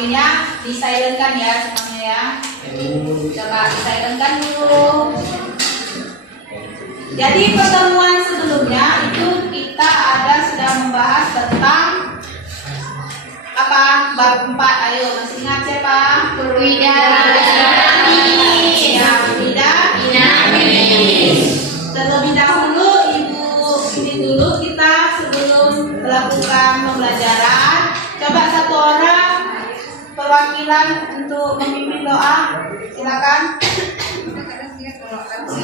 HP-nya disilentkan ya semuanya ya. Coba disilentkan dulu. Jadi pertemuan sebelumnya itu kita sudah membahas tentang apa? Bab 4. Ayo, masih ingat siapa? Fluida dinamis. Ya, fluida dinamis. Terlebih dahulu kita sebelum melakukan pembelajaran, coba satu orang perwakilan untuk memimpin doa. Silakan.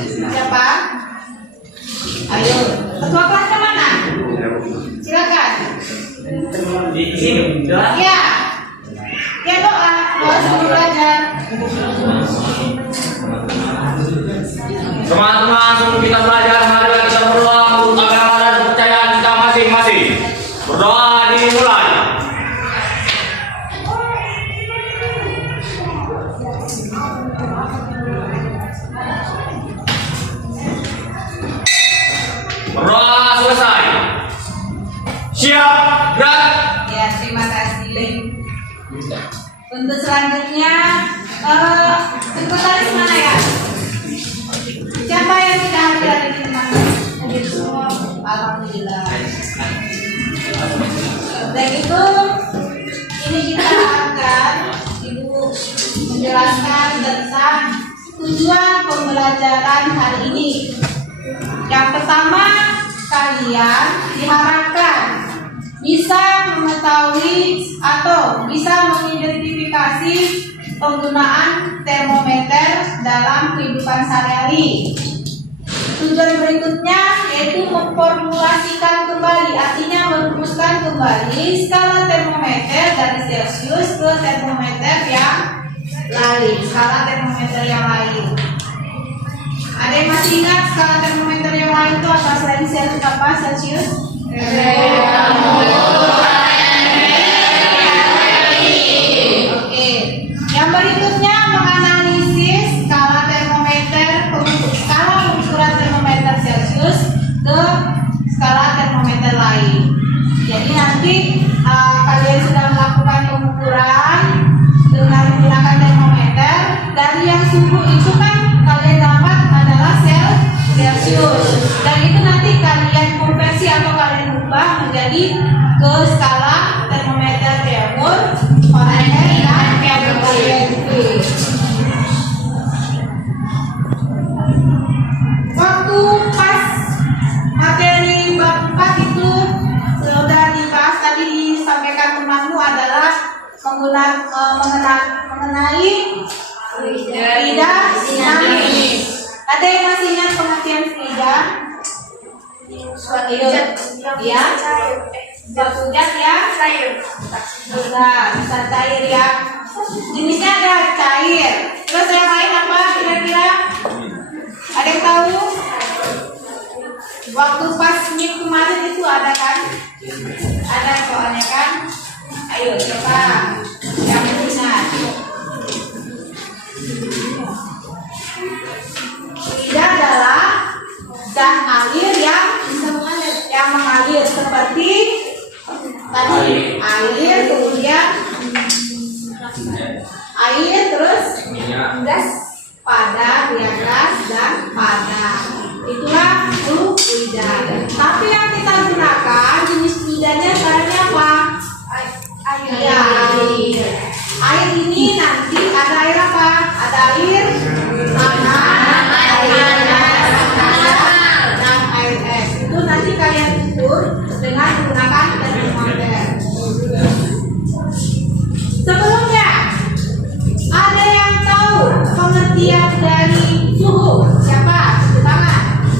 Siapa? Ayo, ketua kelasnya mana? Silakan. Di sini. Ya. Ya, doa sebelum belajar. Teman-teman, sebelum kita belajar, marilah kita berdoa untuk agama dan kepercayaan kita masing-masing. Berdoa dimulai. Berdoa selesai. Siap, gerak. Ya, terima kasih. Untuk selanjutnya, sekretaris mana ya? Siapa yang tidak hadir hari ini teman-teman? Hadir semua. Alhamdulillah. Dan itu, ini kita akan Ibu menjelaskan tentang tujuan pembelajaran hari ini. Yang pertama, kalian diharapkan bisa mengetahui atau bisa mengidentifikasi penggunaan termometer dalam kehidupan sehari-hari. Tujuan berikutnya yaitu memformulasikan kembali, artinya merumuskan kembali skala termometer dari Celcius ke termometer yang lain, Ada yang masih ingat skala termometer yang lain itu apa selain Celcius? Apa Celcius? Oke. Yang berikutnya menganalisis skala ukuran termometer Celcius ke skala termometer lain. Jadi nanti kalian sudah melakukan pengukuran dengan menggunakan termometer, dari yang suhu itu kan kalian dapat adalah Celcius, dan itu nanti kalian konversi atau kalian ubah menjadi ke skala termometer Kelvin, Fahrenheit, dan Kelvin. Waktu pas materi bab 4 itu sudah dibahas, tadi disampaikan temanmu adalah mengenai fluida dinamis. Ada yang masih ingat pengertian fluida? Ya, suatu zat ya, bisa cair ya. Jenisnya ada cair. Terus yang lain apa kira-kira? Ada yang tahu? Waktu pas minggu kemarin itu ada kan? Ada soalnya kan? Ayo coba yang ingat. Fluida adalah zat air yang mengalir seperti tadi air, kemudian air, terus gas padat, gas dan padat. Itulah fluida. Tapi yang kita gunakan jenis fluidanya sebenarnya apa? Air. Air ini nanti ada air apa? Ada air tanah, air dan air es. Itu nanti kalian ukur dengan menggunakan termometer. Sebelumnya, ada yang tahu pengertian dari suhu? Siapa? Tangan.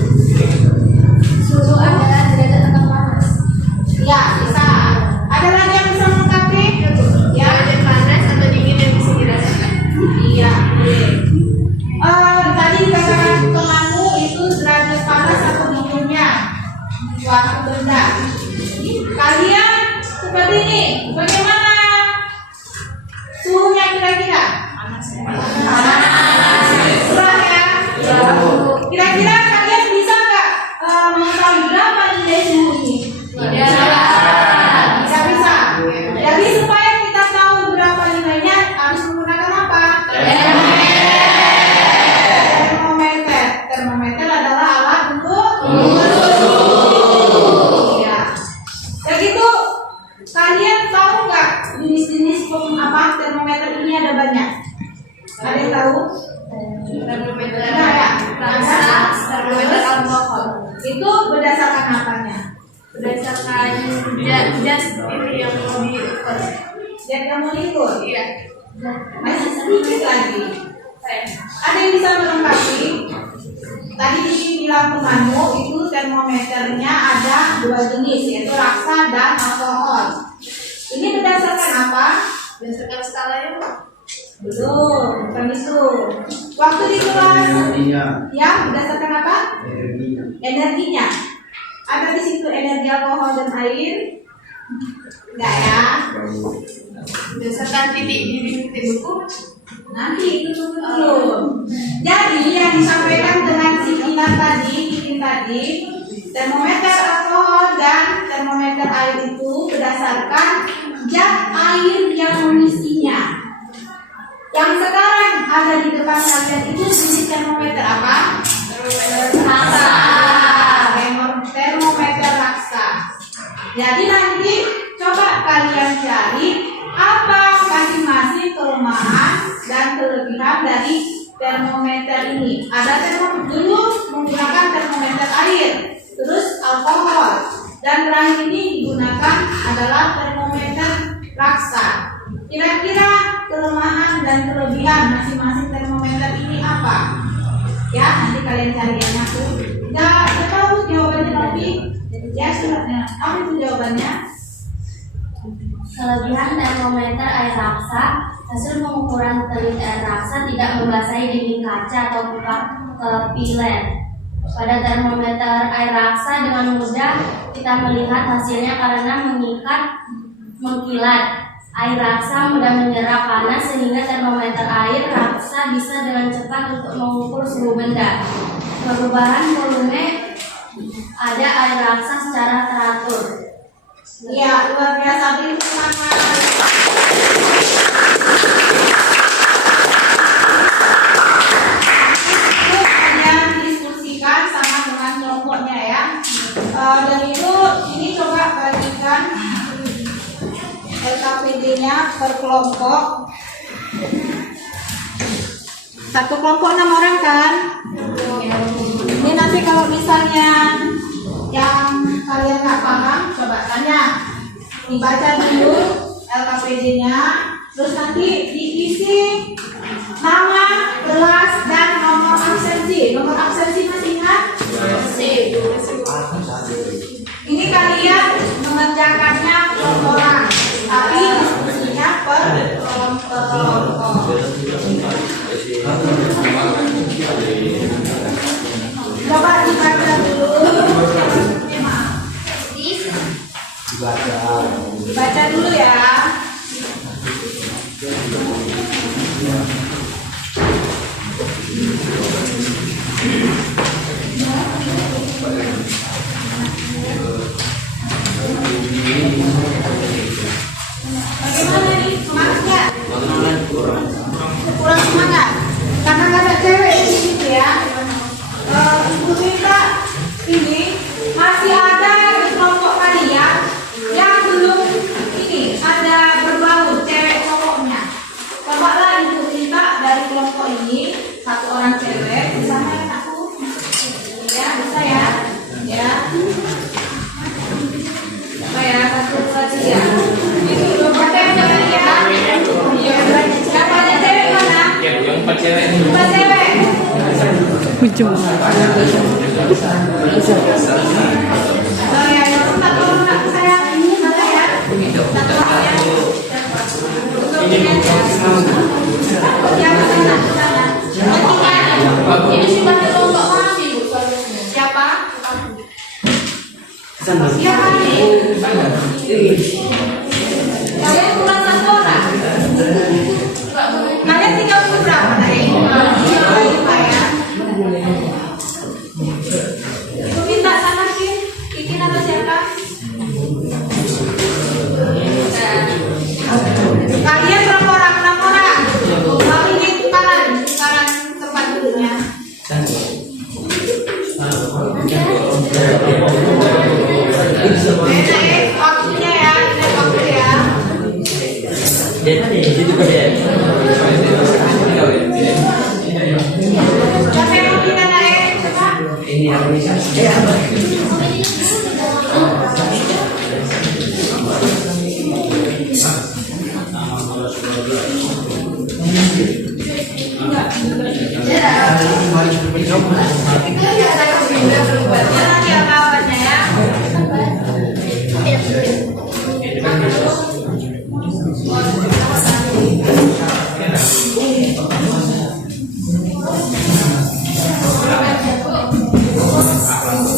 Suhu adalah derajat tengah panas. Ya, bisa. Ada lagi yang bisa melengkapi? Ya, derajat panas atau dingin yang bisa dirasakan. Iya, boleh. Tadi dikatakan temanmu itu derajat panas atau dinginnya suatu benda. Kalian seperti ini, bagaimana suhunya kira-kira? Panas. Kurang ya? Kira-kira kalian bisa nggak mengetahui berapa nilai suhu ini? Tidak bisa. Jadi supaya kita tahu berapa nilai Itu berdasarkan apanya? Berdasarkan just ini yang mau diikut. Lihat kamu ikut. Iya. Masih sedikit lagi. Ada yang bisa melengkapi? Tadi di lampu manu itu termometernya ada 2 jenis, yaitu raksa dan alkohol. Ini berdasarkan apa? Berdasarkan skalanya, Pak. Belum, bukan itu. Waktu di kelas, ya berdasarkan apa? Energinya. Ada di situ energi alkohol dan air? Enggak ya? Berdasarkan titik di buku. Nanti itu dulu. Jadi yang disampaikan dengan Kikin tadi, termometer alkohol dan termometer air itu berdasarkan zat air yang mengisinya. Yang sekarang ada di depan kalian itu jenis termometer apa? Raksa. Termometer raksa. Jadi nanti coba kalian cari apa masing-masing kelemahan dan kelebihan dari termometer ini. Ada termometer dulu menggunakan termometer air, terus alkohol, dan terakhir ini digunakan adalah termometer raksa. Kira-kira kelemahan dan kelebihan masing-masing termometer ini apa? Ya, nanti kalian cari yang aku. Nggak tahu jawabannya tapi ya suratnya. Apa itu jawabannya? Kelebihan termometer air raksa, hasil pengukuran teliti air raksa tidak membasahi dinding kaca atau pipa pilen. Pada termometer air raksa dengan mudah kita melihat hasilnya karena mengkilat. Air raksa mudah menyerap panas sehingga termometer air raksa bisa dengan cepat untuk mengukur suhu benda. Perubahan volume ada air raksa secara teratur. Iya, luar biasa. Beri semangat. Itu kalian diskusikan sama dengan kelompoknya ya. Dan itu ini coba bagikan LKPD-nya per kelompok. Satu kelompok 6 orang kan? Ini nanti kalau misalnya yang kalian nggak paham, coba tanya. Dibaca dulu LKPD-nya, terus nanti diisi nama, kelas, dan nomor absensi. Nomor absensi masih ingat? Ini kalian mengerjakannya kelompok, tapi diskusinya per kelompok. Coba dibaca dulu. Dibaca dulu ya. Bagaimana nih semangatnya? Kurang semangat karena nggak ada cewek di situ ya. Ibu minta ini masih ada di kelompok kalian yang belum ini ada berbau cewek cowoknya. Cobalah ibu minta dari kelompok ini 1 orang cewek bersama dengan aku. Ya bisa ya. Ya. Apa ya? 1, 2, 3. Siapa yang cewek ya? Siapa yang cewek mana? Yang 4 cewek. 4 cewek. Ujung. Oh ya, satu orang saya ini mana ya? Satu orang ya. Yang sana. Ini sudah di kelompok mana sih, Bu? Siapa? Siapa nih? Kalian kurang 1 orang. Kalian 30 berapa tadi? Ya. Minta sama Kikin atau siapa? Kalian berapa orang? 6 orang. Tapi ini sekarang tempat duduknya. Beda ya waktunya ya. Nanti apa-apanya ya.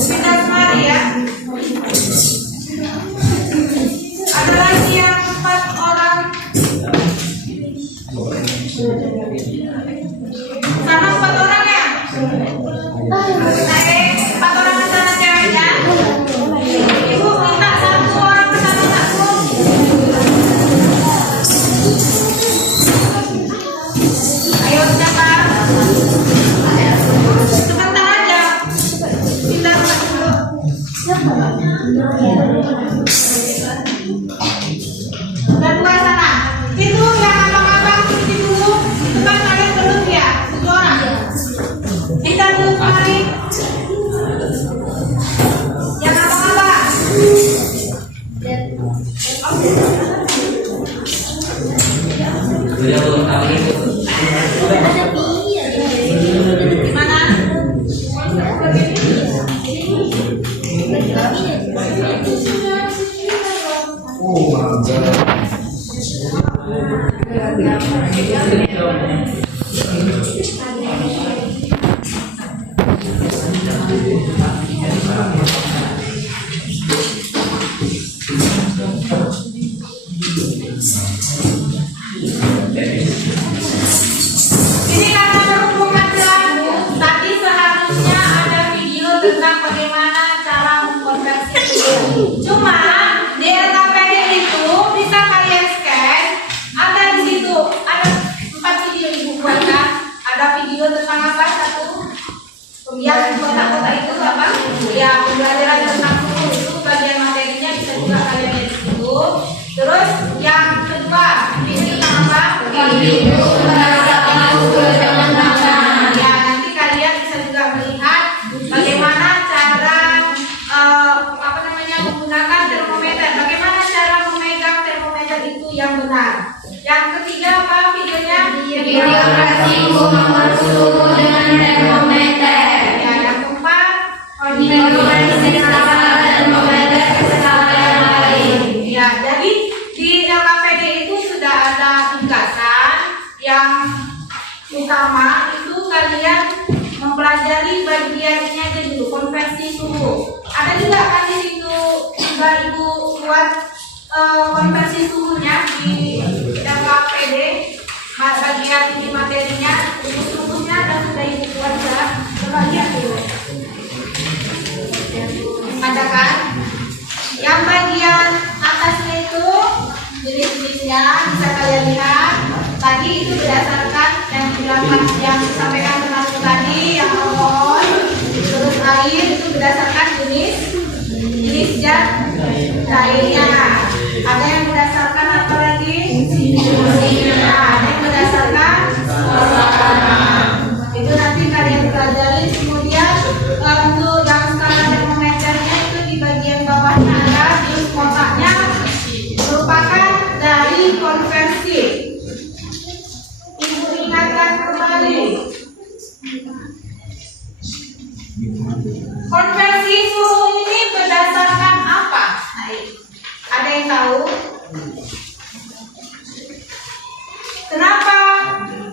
Kita kemari ya. Ada lagi yang 4 orang. Sama 4 orang ya? Oke, 4 orang sana ceweknya. Ibu minta 1 orang ke sana satu. Ayo cepat. Sebentar aja. Kita dulu. Kedua sana. Itu yang abang-abang cuci dulu. Itu kan kalian belum ya? 7 orang. Kita dulu kemari. Yang abang-abang. Gimana? Ini karena berhubungan dengan tadi seharusnya ada video tentang bagaimana cara mengkonversi video. Cuma di LKPD itu bisa kalian scan, ada di situ ada 4 video ibu buatkan. Ada video tentang apa? Satu, yang kota-kota itu apa? Ya pembelajaran tentang suku itu bagian materinya bisa juga kalian lihat di situ. Terus yang kedua video tentang apa? Video ya, nanti kalian bisa juga melihat bagaimana cara menggunakan termometer, bagaimana cara memegang termometer itu yang benar. Yang ketiga apa videonya? Video nomor suhu dengan termometer. Ya, yang keempat konversi termometer ke skala yang lain. Ya, jadi di LKPD itu sudah ada ringkasan yang utama itu kalian mempelajari bagiannya aja dulu, konversi suhu. Ada juga kan di situ juga ibu buat konversi suhunya di LKPD, bagian ini materinya, suhunya dan sudah ibu buat juga. Coba lihat dulu. Ada kan? Yang bagian atasnya itu jenis-jenisnya bisa kalian lihat. Tadi itu berdasarkan yang dilakukan yang disampaikan teman tadi, yang alkohol, terus air itu berdasarkan jenis cairnya. Ada yang berdasarkan apa lagi? Ada yang berdasarkan itu nanti kalian pelajari. Kemudian untuk yang skala termometernya itu di bagian bawahnya ada di kotaknya merupakan dari konversi. Ibu ingatkan kembali. Konversi suhu ini berdasarkan apa? Nah, ada yang tahu? Kenapa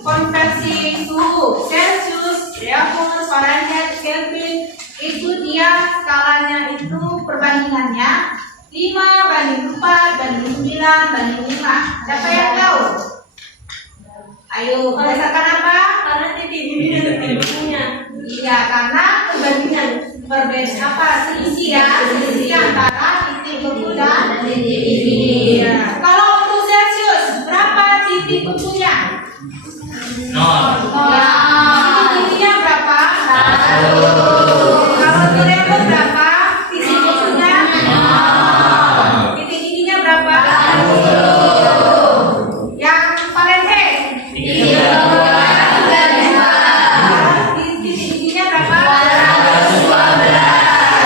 konversi suhu Celcius, Celsius, Fahrenheit, Kelvin itu dia skalanya itu perbandingannya 5:4:9:5. Siapa yang tahu? Ayo, berdasarkan apa? Karena titik-titiknya. Iya, karena perbandingan berbeda apa selisih ya, selisih antara titik beku dan titik ini. Ya. Kalau untuk Celcius berapa titik bekunya? 0. Ya. Titiknya berapa? 1. Kalau Fahrenheit berapa? Titik bekunya? 0. Titik ininya berapa? 1. Yang Fahrenheit? 3. Titik ininya berapa? 12.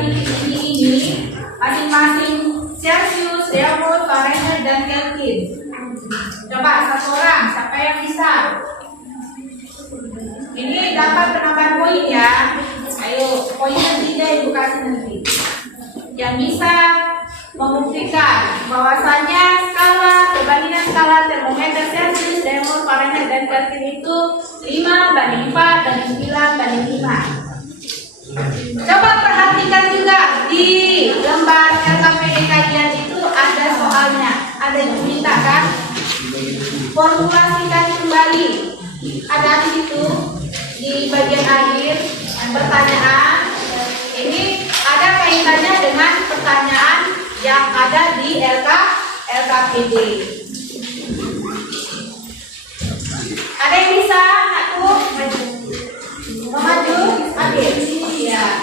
titik ini masing-masing Celsius, Delmol, Fahrenheit, dan Kelvin. Coba satu orang, siapa yang bisa? Ini dapat penambahan poin ya. Ayo, poinnya 3 ibu kasih nanti. Yang bisa membuktikan bahwasannya perbandingan skala termometer Celsius, Delmol, Fahrenheit, dan Kelvin itu 5:4:9:5. Coba perhatikan juga di lembar LKPD kajian itu ada soalnya, ada yang diminta kan? Formulasikan kembali. Ada di situ di bagian akhir pertanyaan. Ini ada kaitannya dengan pertanyaan yang ada di LKPD. Ada yang bisa aku maju? Akhir. Ya.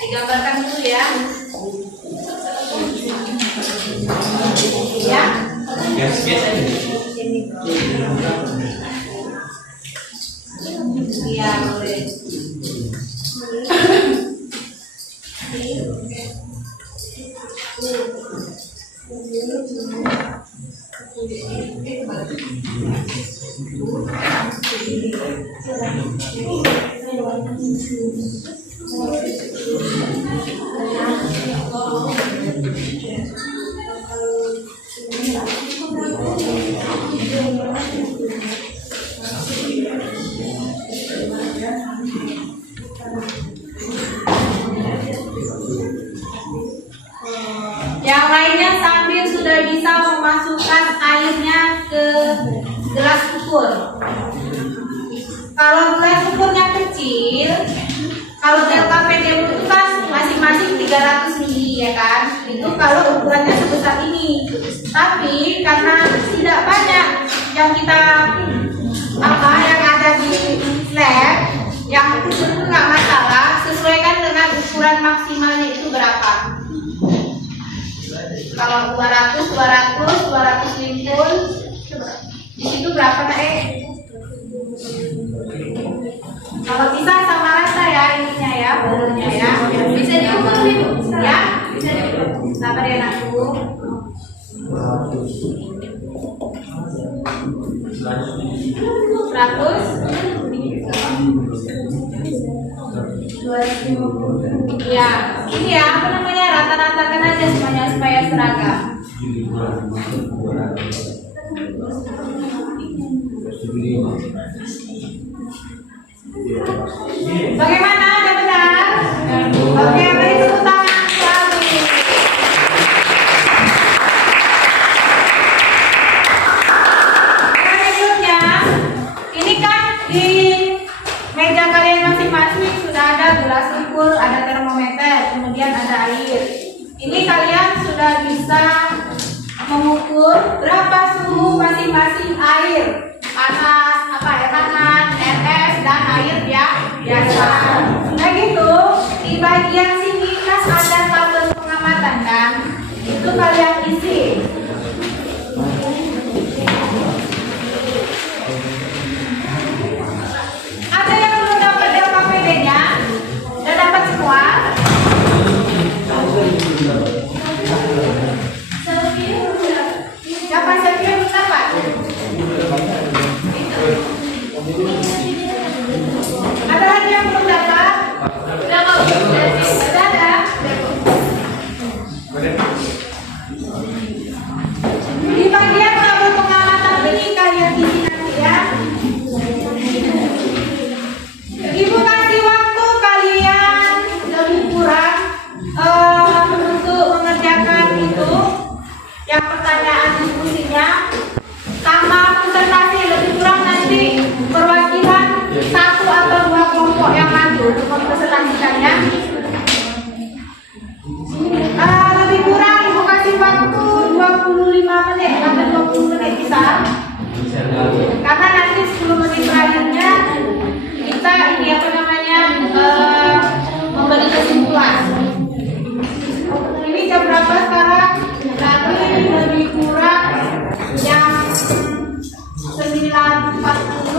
Digambarkan dulu ya. Ya. Iya, boleh. Yang lainnya sambil sudah bisa memasukkan airnya ke gelas ukur. Kalau gelas ukurnya kecil, kalau LKPD itu kan masing-masing 300 mili ya kan, itu kalau ukurannya sebesar ini. Tapi karena tidak banyak yang kita yang ada di lab, yang itu nggak masalah, sesuaikan dengan ukuran maksimalnya itu berapa. Kalau 200 limpun, di situ berapa Kalau bisa sama rata ya ininya ya, bolunya ya. Bisa diukur nih Bu. Ya, Bisa diukur. sabar ya nakku. Ratus. Ya, ini ya apa namanya, rata-ratakan aja semuanya supaya seragam. Bagaimana? Ada benar? Oke, beri tepuk tangan lagi. Selanjutnya, ini kan di meja kalian masing-masing sudah ada gelas ukur, ada termometer, kemudian ada air. Ini kalian sudah bisa mengukur berapa suhu masing-masing air. Panas, air hangat, air es, dan air biasa. Nah gitu, di bagian sini kan ada tabel pengamatan kan? Itu kalian isi. Ada yang belum dapat LKPD-nya? Udah dapat semua? Siapa yang belum dapat? Ada lagi yang belum dapat? Sudah ada? Di bagian tabel pengamatan ini kalian isi nanti ya. Ibu kasih waktu kalian lebih kurang untuk mengerjakan itu, yang pertanyaan diskusinya sama presentasi, lebih kurang nanti perwakilan 1 atau 2 kelompok yang maju untuk mempresentasikannya. Lebih kurang ibu kasih waktu 25 menit sampai 20 menit bisa, karena nanti 10 menit terakhirnya kita ini apa namanya memberi kesimpulan. Ini jam berapa sekarang? Tadi lebih kurang jam 9.40.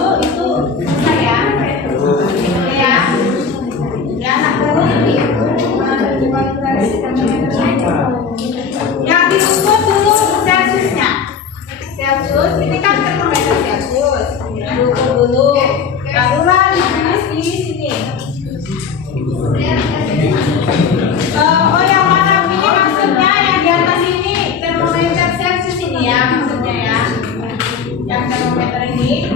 dulu. Barulah ditulis di sini. Oh yang mana ini maksudnya yang di atas ini termometer Celsius ini ya maksudnya ya. Yang termometer ini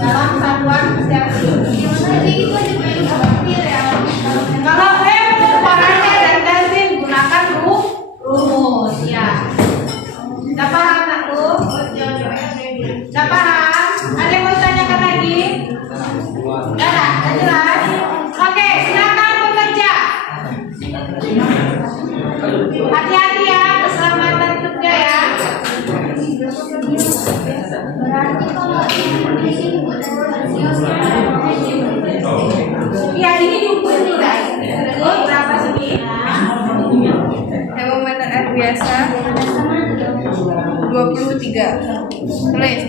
dalam satuan Celsius. Kalau caranya dan Delvin gunakan rumus ya. Udah paham aku? Udah paham? Ada yang mau ditanyakan lagi? Udah jelas? Oke, silakan bekerja. Hati-hati ya, keselamatan kerja ya. Berarti kalau ini Iya, ini diukur nih guys. Berapa sini? Termometer air biasa 23. Tulis.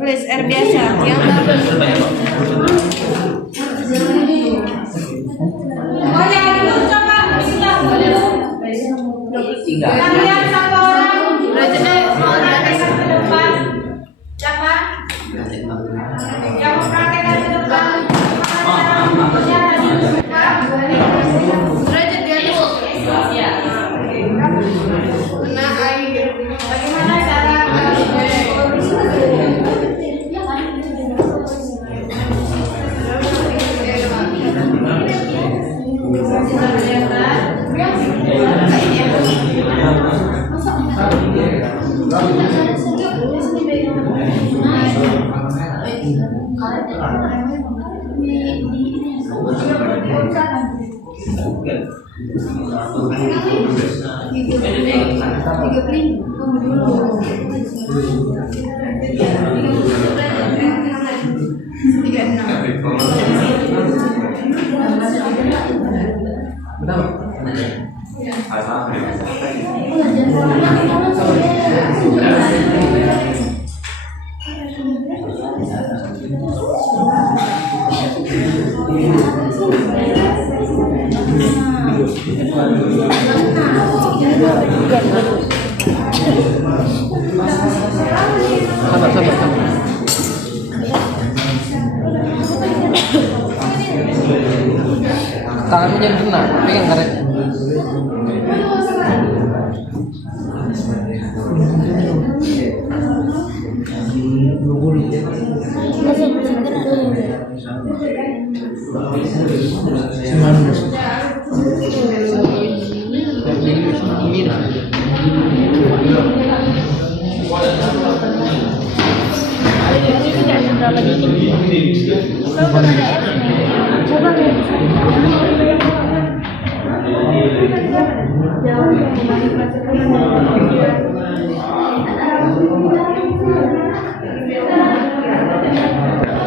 Tulis air biasa yang Oh yang dulu coba isinya dulu. 23. Kalian satu orang. Praktekkan ke depan. Siapa? Yang mau praktekkan ke depan. Derajat di atas. Kena air. Bagaimana cara tangannya jangan kena, pegang karet.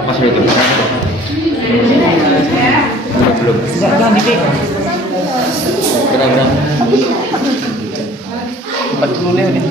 Masih itu. Belum. Jangan dipegang. Benar-benar. 40 nih udah.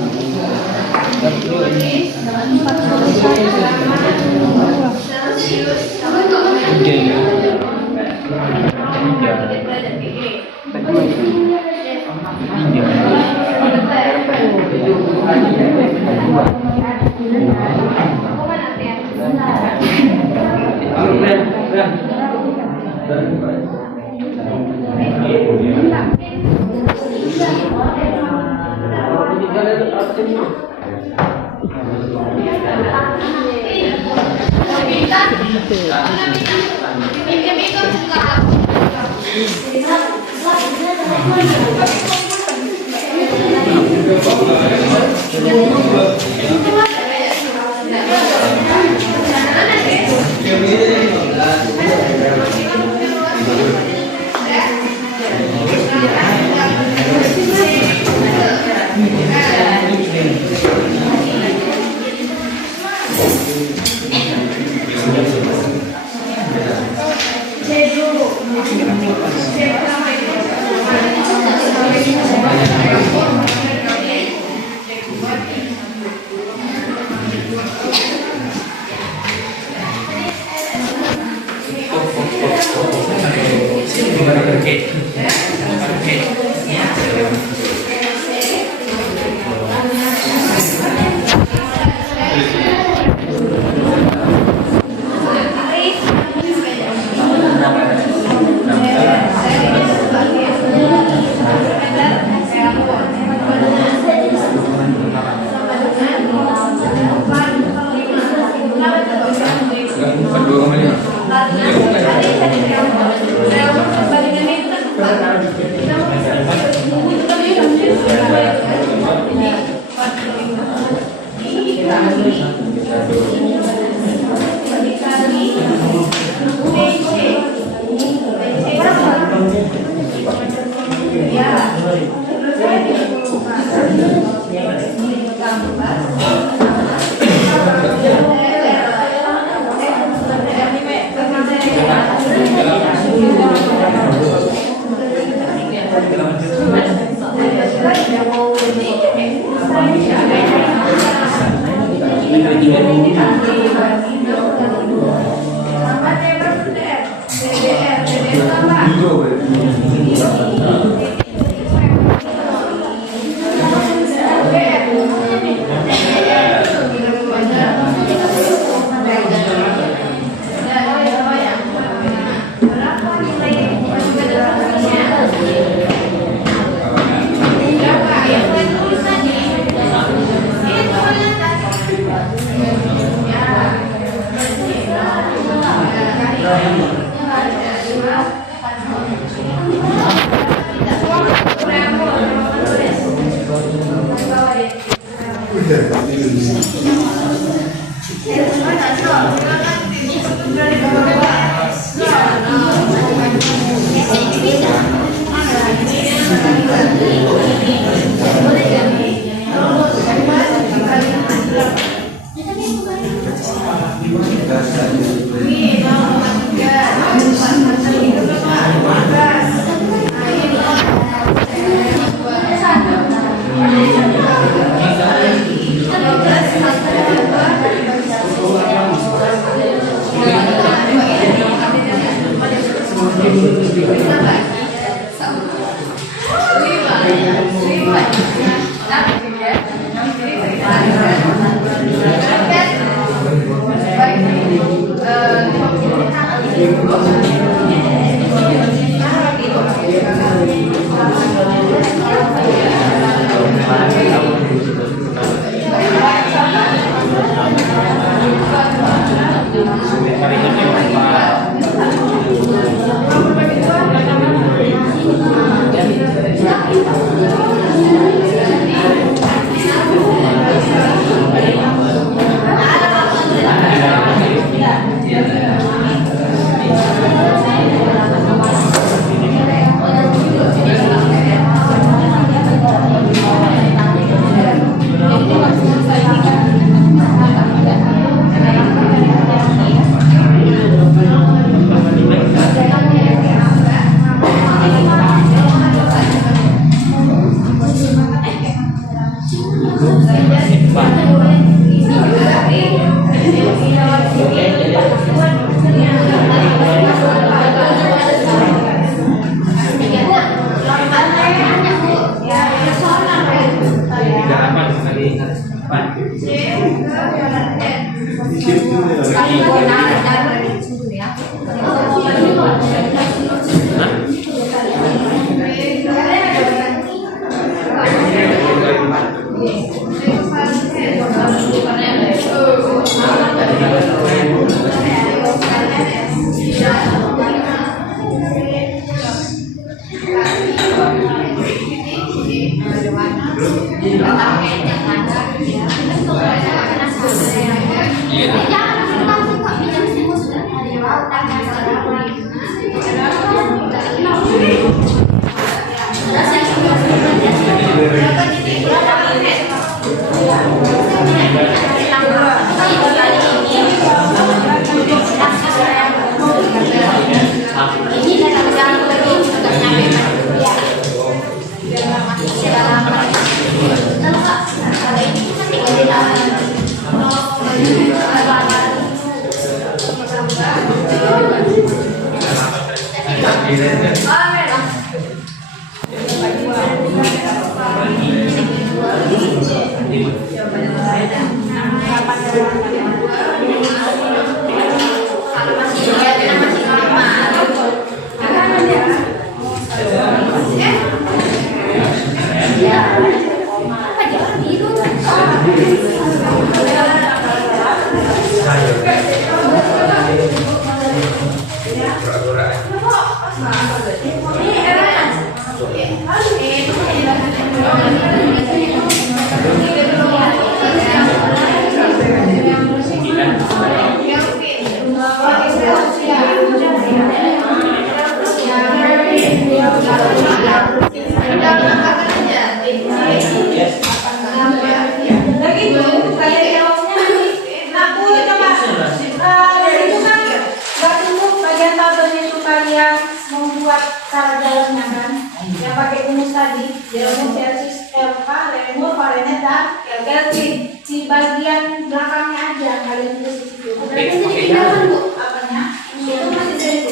di bagian belakangnya aja kalian tulis itu. Berarti ini dipindahkan Bu. Apanya? Itu masih dari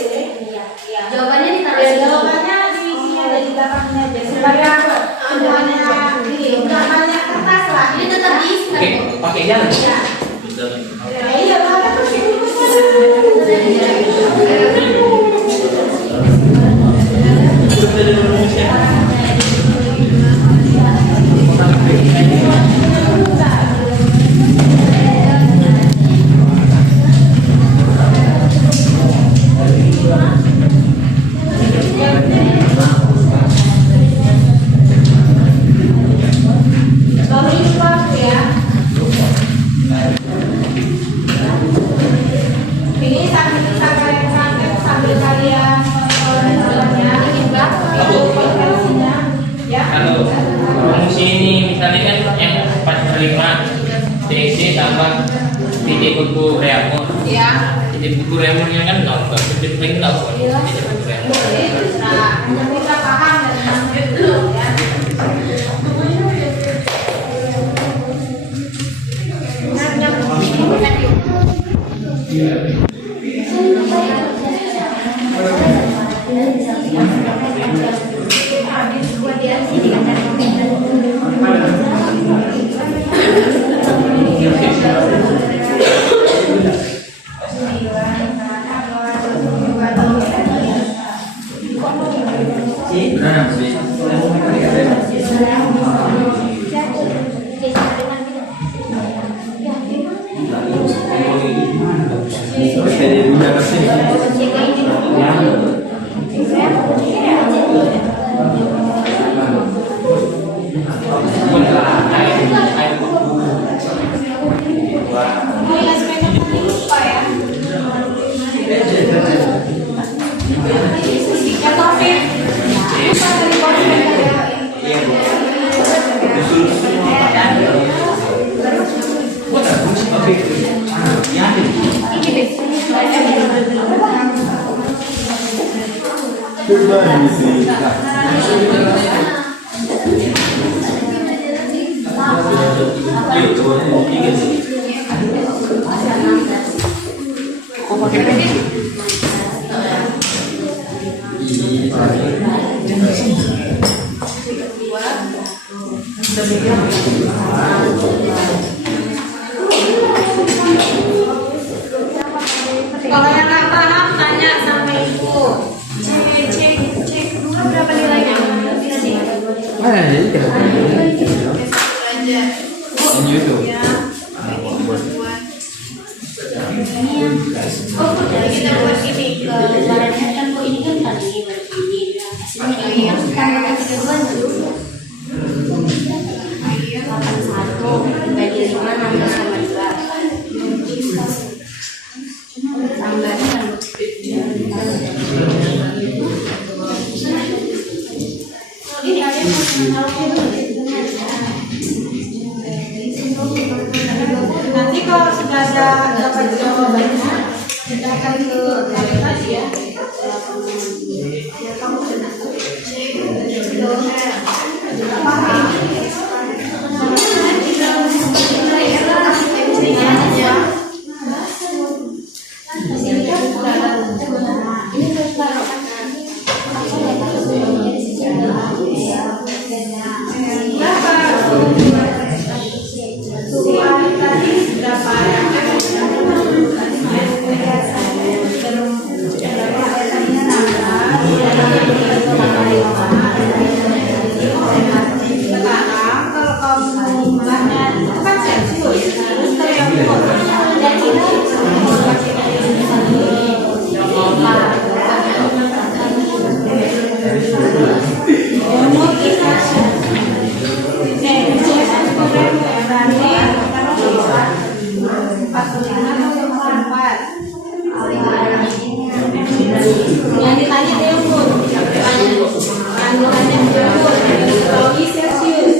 Iya. Jawabannya ditaruh ya, situ. jawabannya di sini ada di belakangnya aja. Supaya semuanya ini nggak banyak kertas lah. Ini tetap diisi kan, Oke, Bu? pakai jalan. Ya. Iya, banyak terus ini. Lalu ini waktu ya. Ini sambil kalian praktek, sambil kalian jawabannya ini belakangnya ya. Kalau fungsi ini misalnya kan yang 4 5 TC tambah titik buku reaktor. Ya. Titik buku reaktornya kan nol, titik lain nol. Titik buku reaktor. Nah, kita paham dan dulu ya. Kalau yang nggak paham tanya sama ibu. Cek dulu berapa nilainya? Mana jadi kita YouTube. Oh, jadi kita buat ini ke barannya kan kok ini kan tadi begini. Hasilnya ini yang sekarang kan 3 dulu. 81 dibagi 5 16,2. Tambahnya kan ini ada Nanti kalau sudah ada dapat jawabannya, kita akan ke kalian tadi ya. Ya kamu benar. Yang ditanya Delpun, kandungannya Delpun, metodologi Celsius.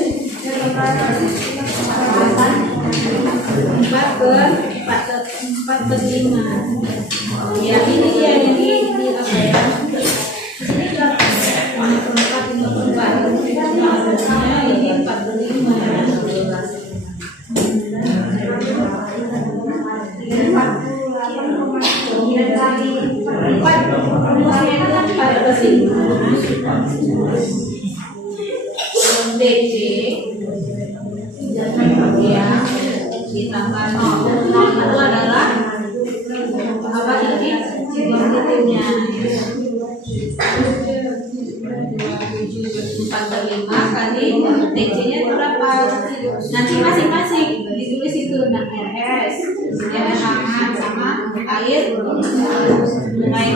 4/5. Ya ini dia yang di apa ya? Sini juga 4/4. Ini 4/5. pada kesini. DC ya ditambah 0 itu adalah apa ini magnitudenya 4/5 kali DC-nya itu berapa? Nanti masing-masing ditulis itu RS hangat sama air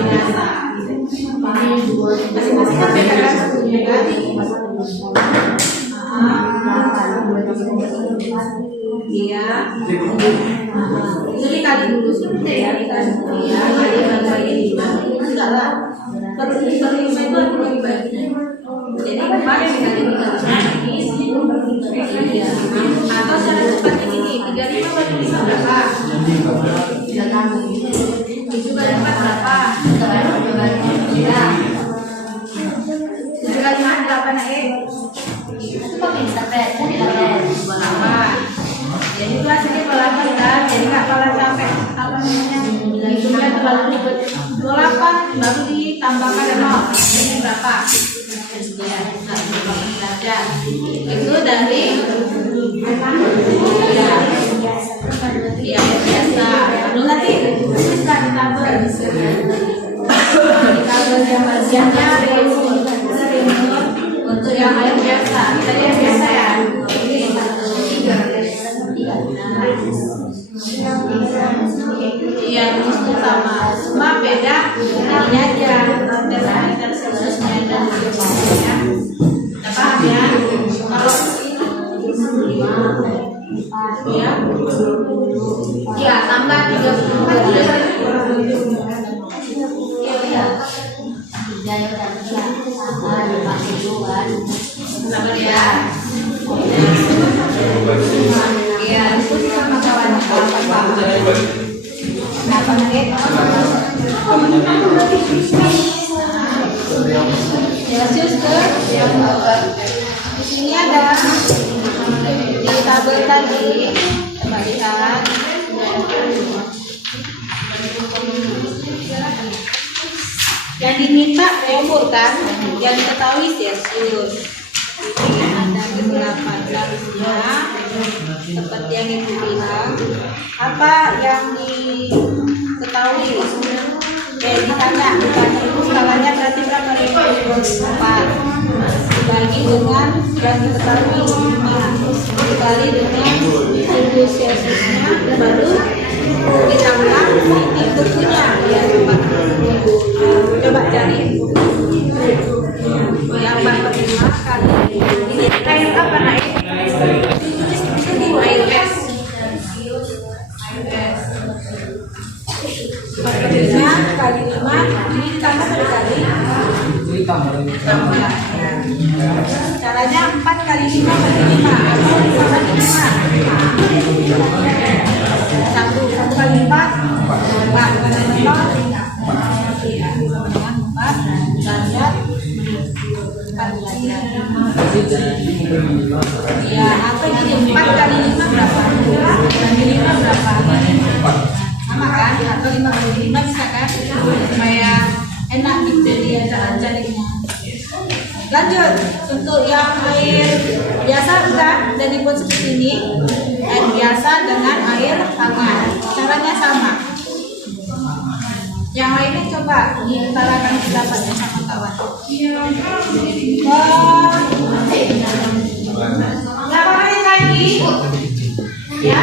biasa. Masing-masing kan beda kan satunya kan? Iya. Itu dikali dulu sudah ya, dikali ya, kali 5. Enggak lah. Per 5 itu aku bagi-bagi. Jadi 4 dikali 3 iya. Atau cara cepatnya gini, 35 bagi 5 berapa? Itu kali 4 berapa? 7 kali 5 berapa nak? Itu kok bisa kan tidak Jadi itu hasilnya balapan kan, jadi nggak kalah capek apa namanya? Hidupnya terlalu ribet. 28 baru ditambahkan 0. Ini berapa? Ya, saja. Itu dari biasa. Lalu nanti bisa ditabur. Ditabur yang bagiannya untuk yang air biasa. Tadi yang biasa ya. Iya, itu sama. Cuma beda ini aja termometer Celsiusnya dan ya. Paham ya? Kalau ya, ya tambah 30. Sama ya. Iya, diskusi sama kawan-kawan. Kenapa nih? Celsius ke di sini ada di tabel tadi. Coba lihat. Yang diminta umur kan, yang diketahui Celsius. Ini ada kegelapan harusnya seperti yang ibu bilang. Apa yang diketahui? Ditanya itu skalanya berarti berapa? 4 dibagi dengan yang diketahui 5 dikali dengan suhu Celsiusnya baru ditambah titik bukunya ya. Coba cari yang 4/5 kali ini air apa naik? Air es. 4/5 kali 5 ini ditambah kali tambah. Caranya 4 kali 5 bagi 5 atau 5 bagi 5. 1 kali 4 4 kali 0 ya, sama dengan 4 derajat 4 derajat. Ya, atau gini 4 kali 5 berapa? 4 kali 5 berapa? Sama kan? Atau 5 kali 5 bisa kan? Supaya enak gitu dia carinya. Lanjut, untuk yang air biasa kan dan dibuat seperti ini, air biasa dengan air hangat. Caranya sama. Yang lainnya coba diutarakan pendapatnya sama kawan. Berapa menit lagi? Ya.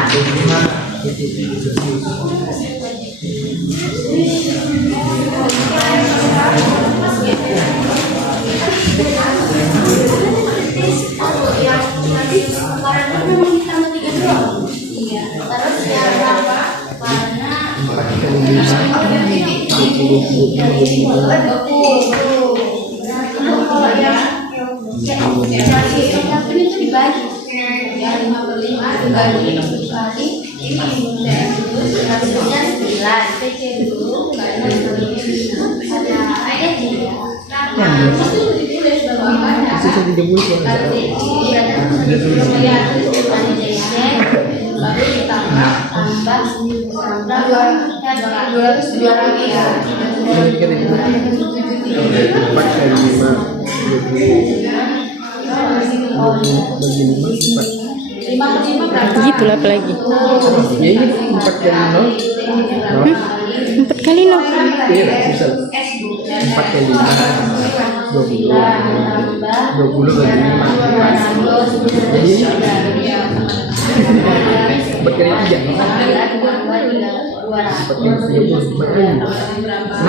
Baru ditambah Gitulah apalagi. Ya ini 4 kali 0. 4 kali loh. Iya, bisa. 4 kali 5 20 20 bagi 5. Jadi 4 kali 3. 4 kali 30. 4 kali. Kenapa?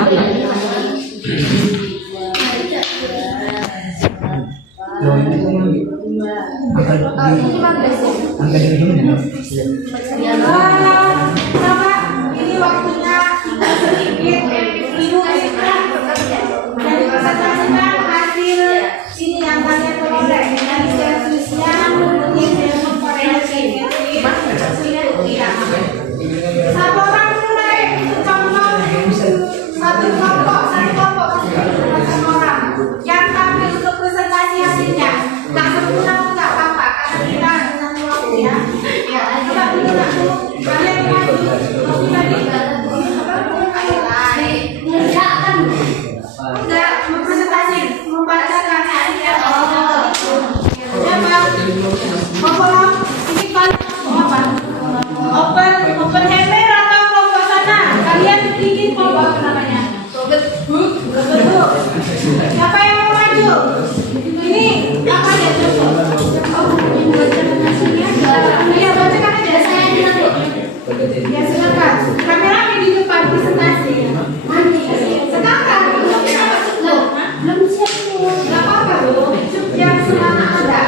Loh, ini kan angka dari mana? Ini waktunya sedikit ibu dan presentasikan hasil sini yang kalian peroleh dari servisnya untuk satu orang mulai contoh satu kelompok satu orang yang tampil untuk presentasi hasilnya nggak sempurna pun nggak apa-apa karena kita dengan waktu ya coba dulu kalian maju tadi enggak mempresentasi membacakan hasilnya siapa ini kan apa open hammer atau kelompok sana kalian bikin kelompok namanya betul siapa yang mau maju ini apa ya iya bacakan aja saya dulu ya silakan rame-rame di depan presentasi sekarang belum siap nggak apa-apa yang semangat ada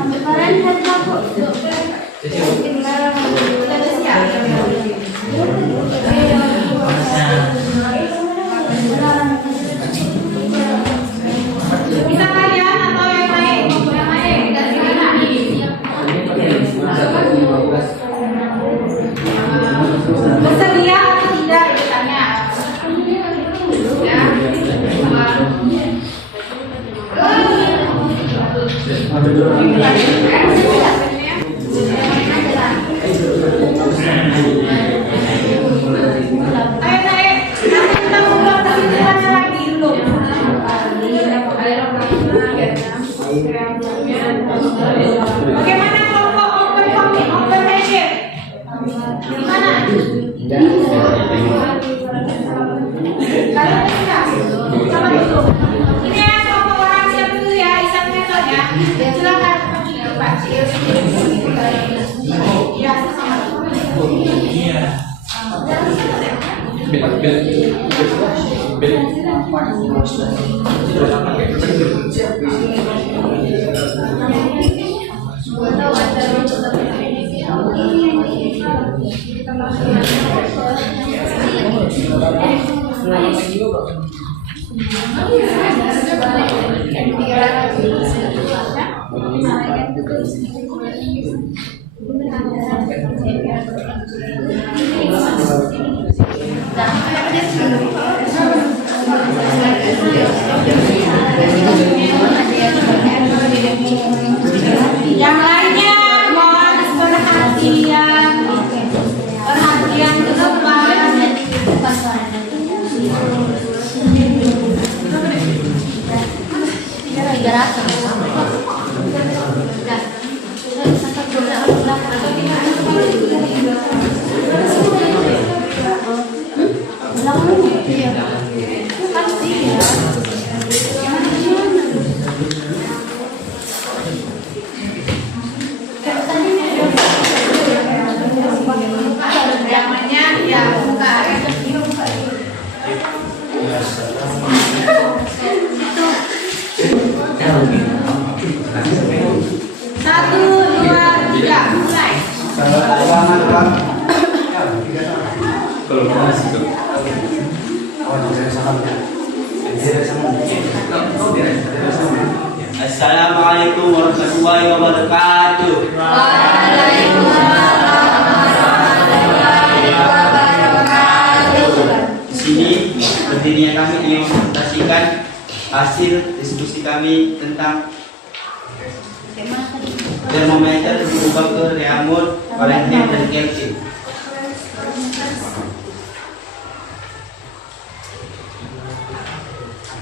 kemarin saya tahu sudah siap bisa kalian atau yang lain dari mana bersedia atau tidak ditanya ya bagaimana kelompok open handed? Gimana? Kalian bisa? Coba dulu. Ini ya kelompok orang siap dulu ya, isap metode ya. Silakan Pak. Ya, sama. Yang lainnya mohon perhatian ke depan. Namanya ya bukan. Satu, dua, tiga, mulai. Assalamualaikum warahmatullahi wabarakatuh. Di sini berdirinya kami ingin mempresentasikan hasil diskusi kami tentang termometer berubah ke Raymond, Fahrenheit, dan Kelvin.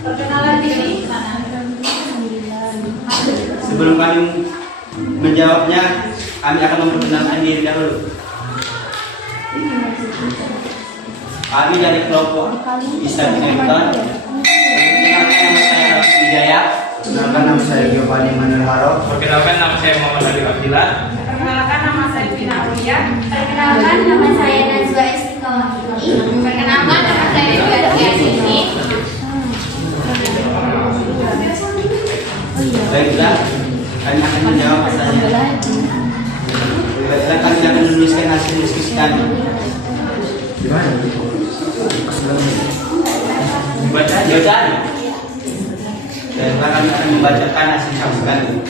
Perkenalan diri mana? Sebelum kami menjawabnya, kami akan memperkenalkan diri dahulu. Kami dari kelompok Islam Connector. Perkenalkan nama saya Alex Wijaya. Perkenalkan nama saya Giovanni Manuel Haro. Perkenalkan nama saya Muhammad Ali Abdillah. Perkenalkan nama saya Vina Aulia. Perkenalkan nama saya Najwa Istiqomah. Perkenalkan nama saya Tia Sini. Baiklah, kami akan menjawab pertanyaan. Baiklah, kami akan menuliskan hasil diskusi kami. Gimana? Baca jawaban. Baiklah, kami akan membacakan hasil diskusi kami.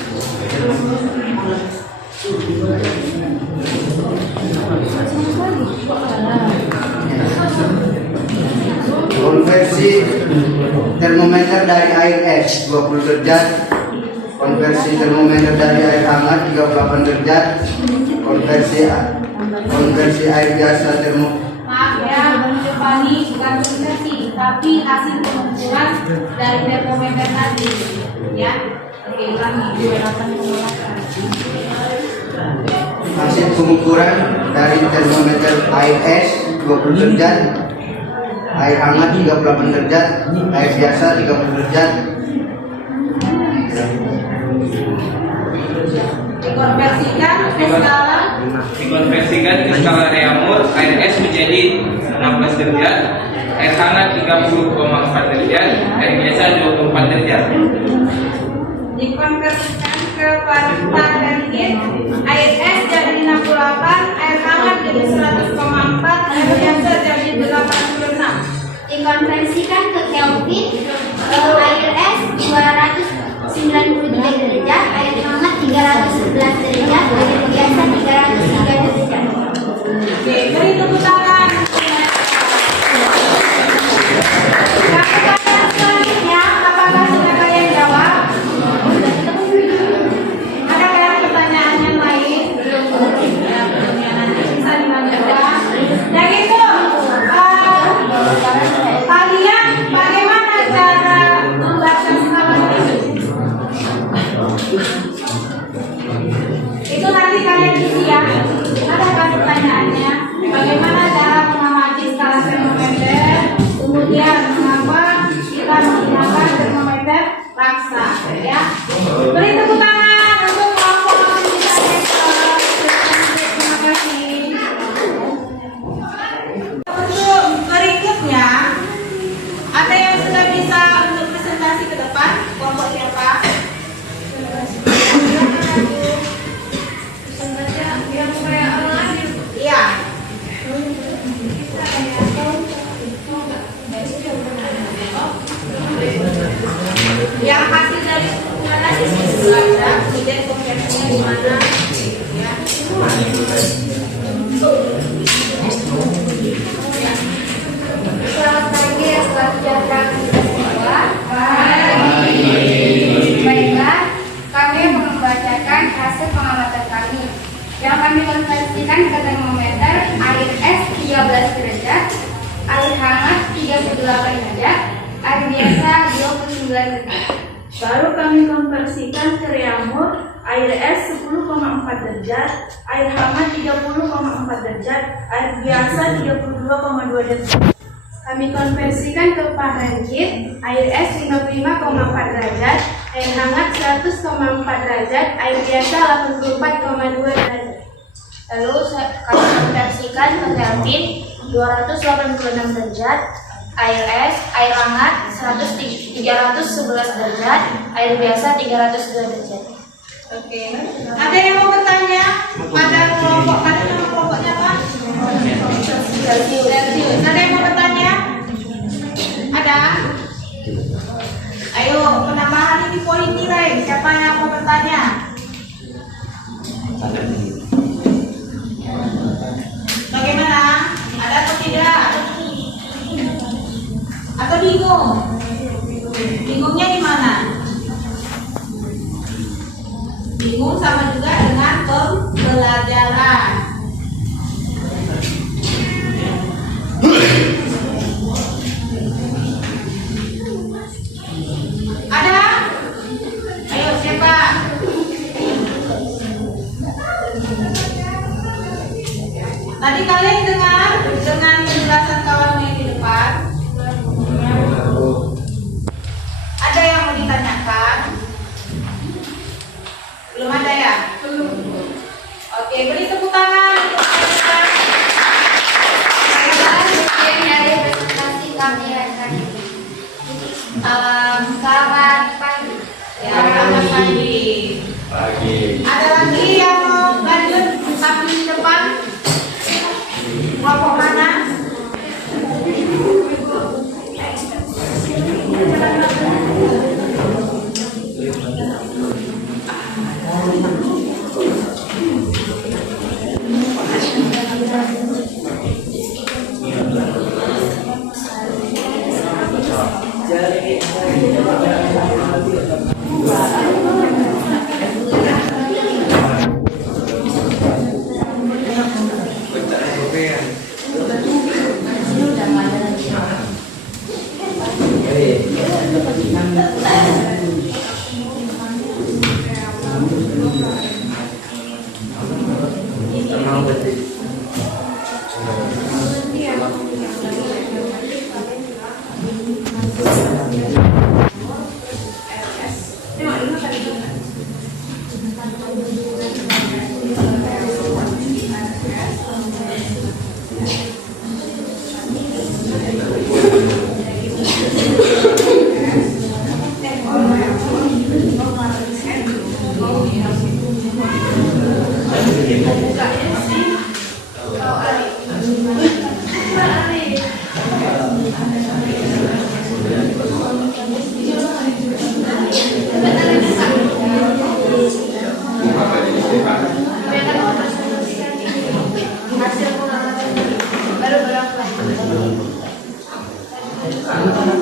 Konversi termometer dari air es 20 derajat. Konversi termometer dari air hangat 38 derajat. Konversi air biasa Maaf ya, Bang Giovanni, bukan konversi, tapi hasil pengukuran dari termometer tadi. Ya, oke, ulangi. hasil pengukuran dari termometer air es 20 derajat. Air hangat 38 derajat. Air biasa 30 derajat. Dikonversikan ke skala Dikonversikan ke skala Reaumur, air es menjadi 16 derajat, air hangat 30,4 derajat, air biasa 24 derajat. dikonversikan ke Fahrenheit, air es jadi 68, air hangat jadi 100,4, air biasa jadi 86. Dikonversikan ke Kelvin, air es 293 derajat, air hangat 311 derajat, air biasa 303 derajat. Oke, beri tepuk tangan. Pertanyaan selanjutnya, apakah sudah kalian jawab? Adakah pertanyaan yang lain? Ya, nanti bisa dilanjutkan. Dan itu, kalian bagaimana cara membaca skala ini? Itu nanti kalian isi ya. Adakah pertanyaannya? Bagaimana cara mengamati skala termometer? Kemudian mengapa kita menggunakan termometer raksa? Ya. Beri tepuk tangan untuk kelompok Indonesia Connector. Terima kasih. Untuk berikutnya, ada yang sudah bisa untuk presentasi ke depan? Kelompok siapa? Iya. Yang hasil dari analisis itu ada, kemudian konversinya di mana? Ya. Selamat pagi ya, selamat sejahtera kita semua. Baiklah, kami membacakan hasil pengamatan kami. Yang kami konversikan ke termometer, air es 13 derajat, air hangat 38 derajat, air biasa 29 derajat. Baru kami konversikan ke Reaumur, air es 10,4 derajat, air hangat 30,4 derajat, air biasa 32,2 derajat. Kami konversikan ke Fahrenheit, air es 55,4 derajat, air hangat 100,4 derajat, air biasa 84,2 derajat. Lalu kami konversikan ke Kelvin 286 derajat, air es, air hangat 311 derajat, air biasa 302 derajat. Oke. Ada yang mau bertanya pada kelompok tadi, nama kelompoknya apa? Celsius. Ada yang mau bertanya? Ada? Ayo, penambahan ini poin nilai. Siapa yang mau bertanya? Bagaimana? Ada atau tidak? Atau bingung? Bingungnya di mana? Bingung sama juga dengan pembelajaran. kalian dengar dengan penjelasan kawan yang di depan? Ada yang mau ditanyakan? Belum ada ya? Oke, beri tepuk tangan. Sekian dari presentasi kami hari ini. Selamat pagi. Ya, selamat pagi. Ada lagi yang mau lanjut sampai di depan? Kelompok mana?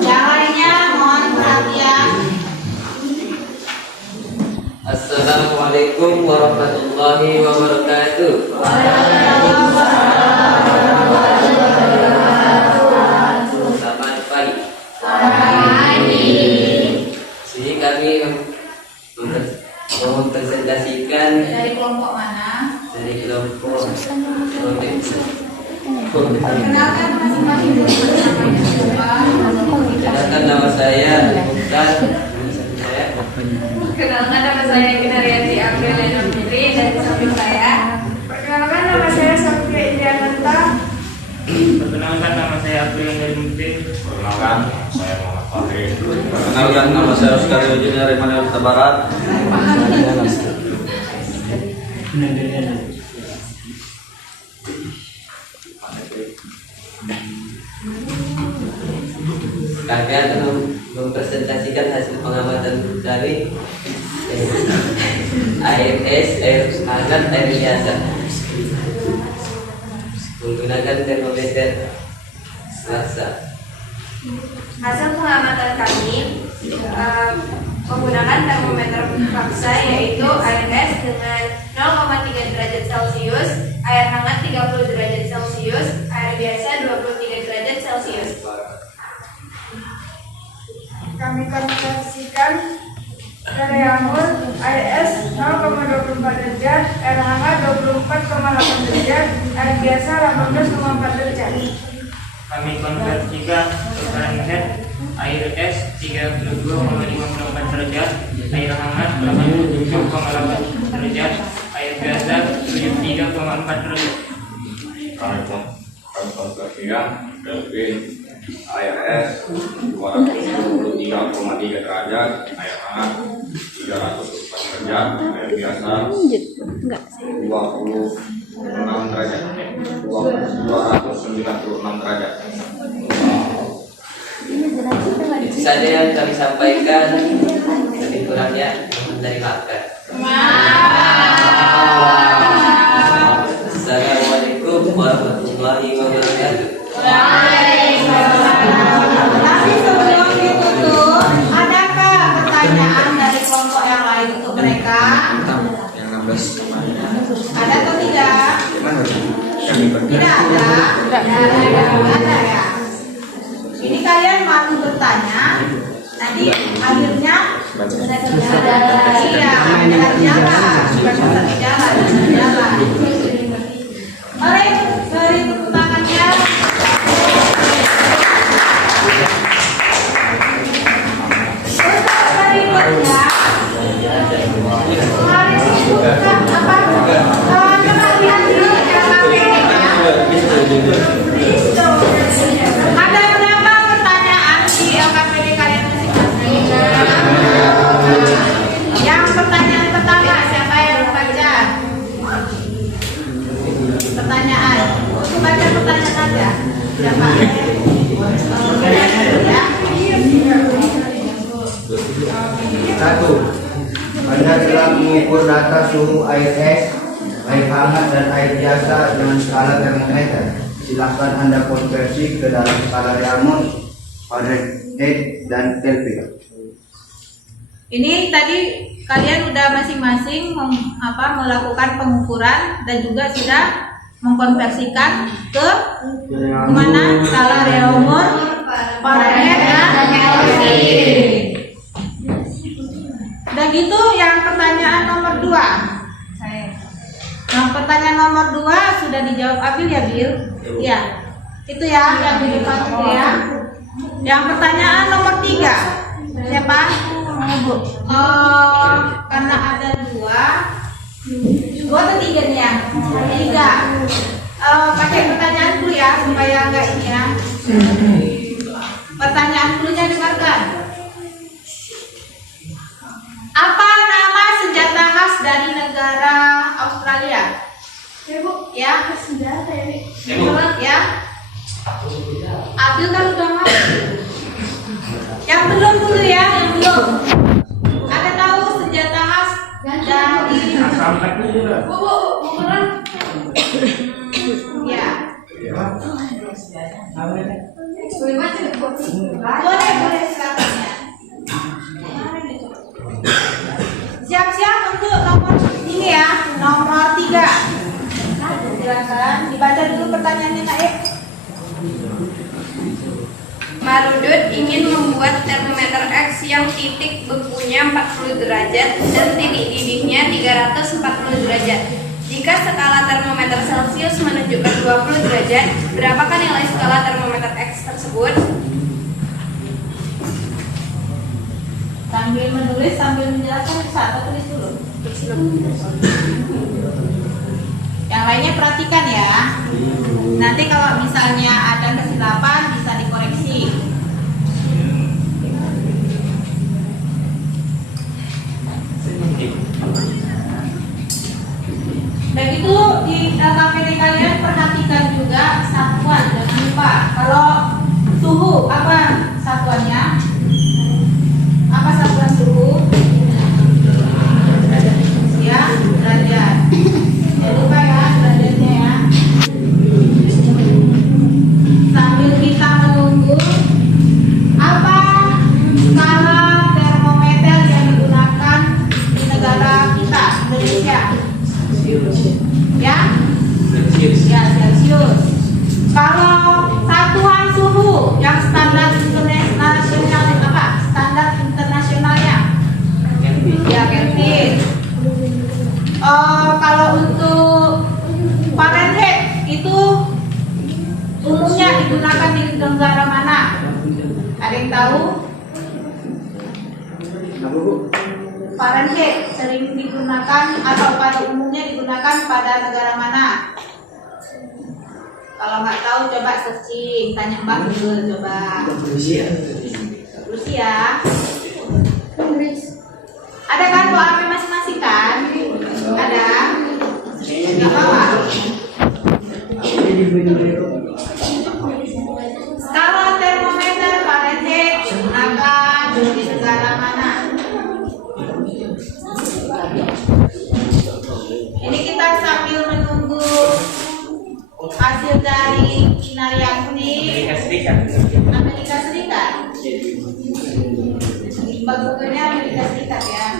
Yang lainnya mohon perhatian. Assalamualaikum warahmatullahi wabarakatuh. Selamat pagi. Sini kami mempresentasikan Dari kelompok mana? dari kelompok Perkenalkan masing-masing dulu namanya. Kenalkan nama saya Mukhtar. Perkenalkan nama saya Kinariati Aprilia Putri dari samping saya. Perkenalkan nama saya Sofia Indriananta. Perkenalkan nama saya April dari Mungkin. Perkenalkan, saya Muhammad Fahri. Perkenalkan, nama saya Oscar Yojin dari Manila Barat. Kami akan mempresentasikan hasil pengamatan kami air es, air hangat, air biasa menggunakan termometer Laksa. Hasil pengamatan kami menggunakan termometer paksa yaitu air es dengan 0,3 derajat Celcius, air hangat 30 derajat Celcius, air biasa 23 derajat Celcius. Kami konversikan dari jamur, air es 0,24 derajat, air hangat 24,8 derajat, air biasa 18,4 derajat. Kami konversikan ke Fahrenheit, air es 32,54 derajat, air hangat 87,8 derajat, air biasa 73,4 derajat. Kami konversikan Kelvin, air es 223,3 derajat, air hangat 304 derajat, air biasa 26 derajat, 296 derajat. Itu saja yang kami sampaikan. Lebih kurangnya mohon dimaafkan. Assalamualaikum warahmatullahi wabarakatuh. Tapi sebelum ditutup, adakah pertanyaan dari kelompok yang lain untuk mereka? Yang 16 Ada atau tidak? Tidak ada. Ada ya. Ini kalian malu bertanya. Nanti akhirnya iya, jalan. Bukan satu jalan. Mari Beri tepuk tangannya. Untuk berikutnya, mari disebutkan apa? Coba lihat di LKPD-nya. Ada berapa pertanyaan di LKPD kalian masing-masing? Yang pertanyaan pertama, siapa yang membaca? Pertanyaan. Baca pertanyaan aja. Siapa? Ya. Satu, Anda telah mengukur data suhu air es, air hangat dan air biasa dengan skala termometer. Silakan Anda konversi ke dalam skala Reaumur, Fahrenheit dan Kelvin. Ini tadi kalian udah masing-masing melakukan pengukuran dan juga sudah mengkonversikan ke kemana? Skala Reaumur, Fahrenheit dan Kelvin. Dan itu yang pertanyaan nomor 2. Nah, pertanyaan nomor 2 sudah dijawab Abil ya, Bil? Iya. Itu ya yang di depan itu ya. Yang pertanyaan nomor 3. Siapa? Karena ada 2 atau 3 nih ya? 3. Pakai pertanyaan dulu ya supaya enggak ini ya. Pertanyaan dulunya dengarkan. Apa nama senjata khas dari negara Australia? Ya, senjata ya. Abil kan udah masuk. Yang belum dulu ya, yang belum. Ada tahu senjata khas dari ya. Boleh silakan ya. Siap-siap untuk nomor ini ya, nomor 3. Silakan dibaca dulu pertanyaannya, Naik. Marudut ingin membuat termometer X yang titik bekunya 40 derajat dan titik didihnya 340 derajat. Jika skala termometer Celcius menunjukkan 20 derajat, berapakah nilai skala termometer X tersebut? Sambil menulis, sambil menjelaskan, bisa atau tulis dulu. Yang lainnya perhatikan ya. Nanti kalau misalnya ada kesilapan bisa dikoreksi. Dan itu di LKPD kalian perhatikan juga satuan, jangan lupa. Kalau suhu apa satuannya? Apa satuan suhu? Ya, derajat. Jangan lupa ya derajatnya ya. Sambil kita menunggu, apa skala termometer yang digunakan di negara kita, Indonesia? Ya? Ya, Celcius. Kalau satuan suhu yang standar internasional apa? Standar internasionalnya? Ya, Kelvin. Kalau untuk Fahrenheit itu umumnya digunakan di negara mana? Ada yang tahu? Fahrenheit sering digunakan atau pada umumnya digunakan pada negara mana? Kalau nggak tahu coba searching, tanya Mbak Google coba. Rusia. Ada kan bawa HP masing-masing kan? Ada? Nggak bawa? Skala termometer Fahrenheit digunakan di negara mana? Ini kita sambil menunggu hasil dari Kinariakti Amerika Serikat. Bagusnya Amerika Serikat ya.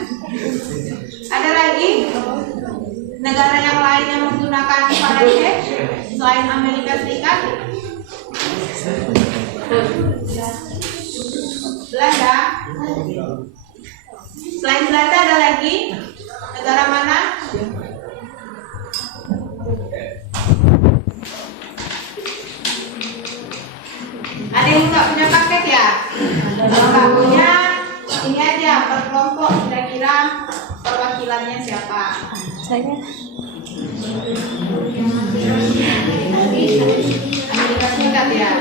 Ada lagi negara yang lain yang menggunakan Fahrenheit selain Amerika Serikat? Belanda. Selain Belanda ada lagi negara mana? Kalau nggak punya, ini aja per kelompok kira-kira perwakilannya siapa? Saya. Singkat ya.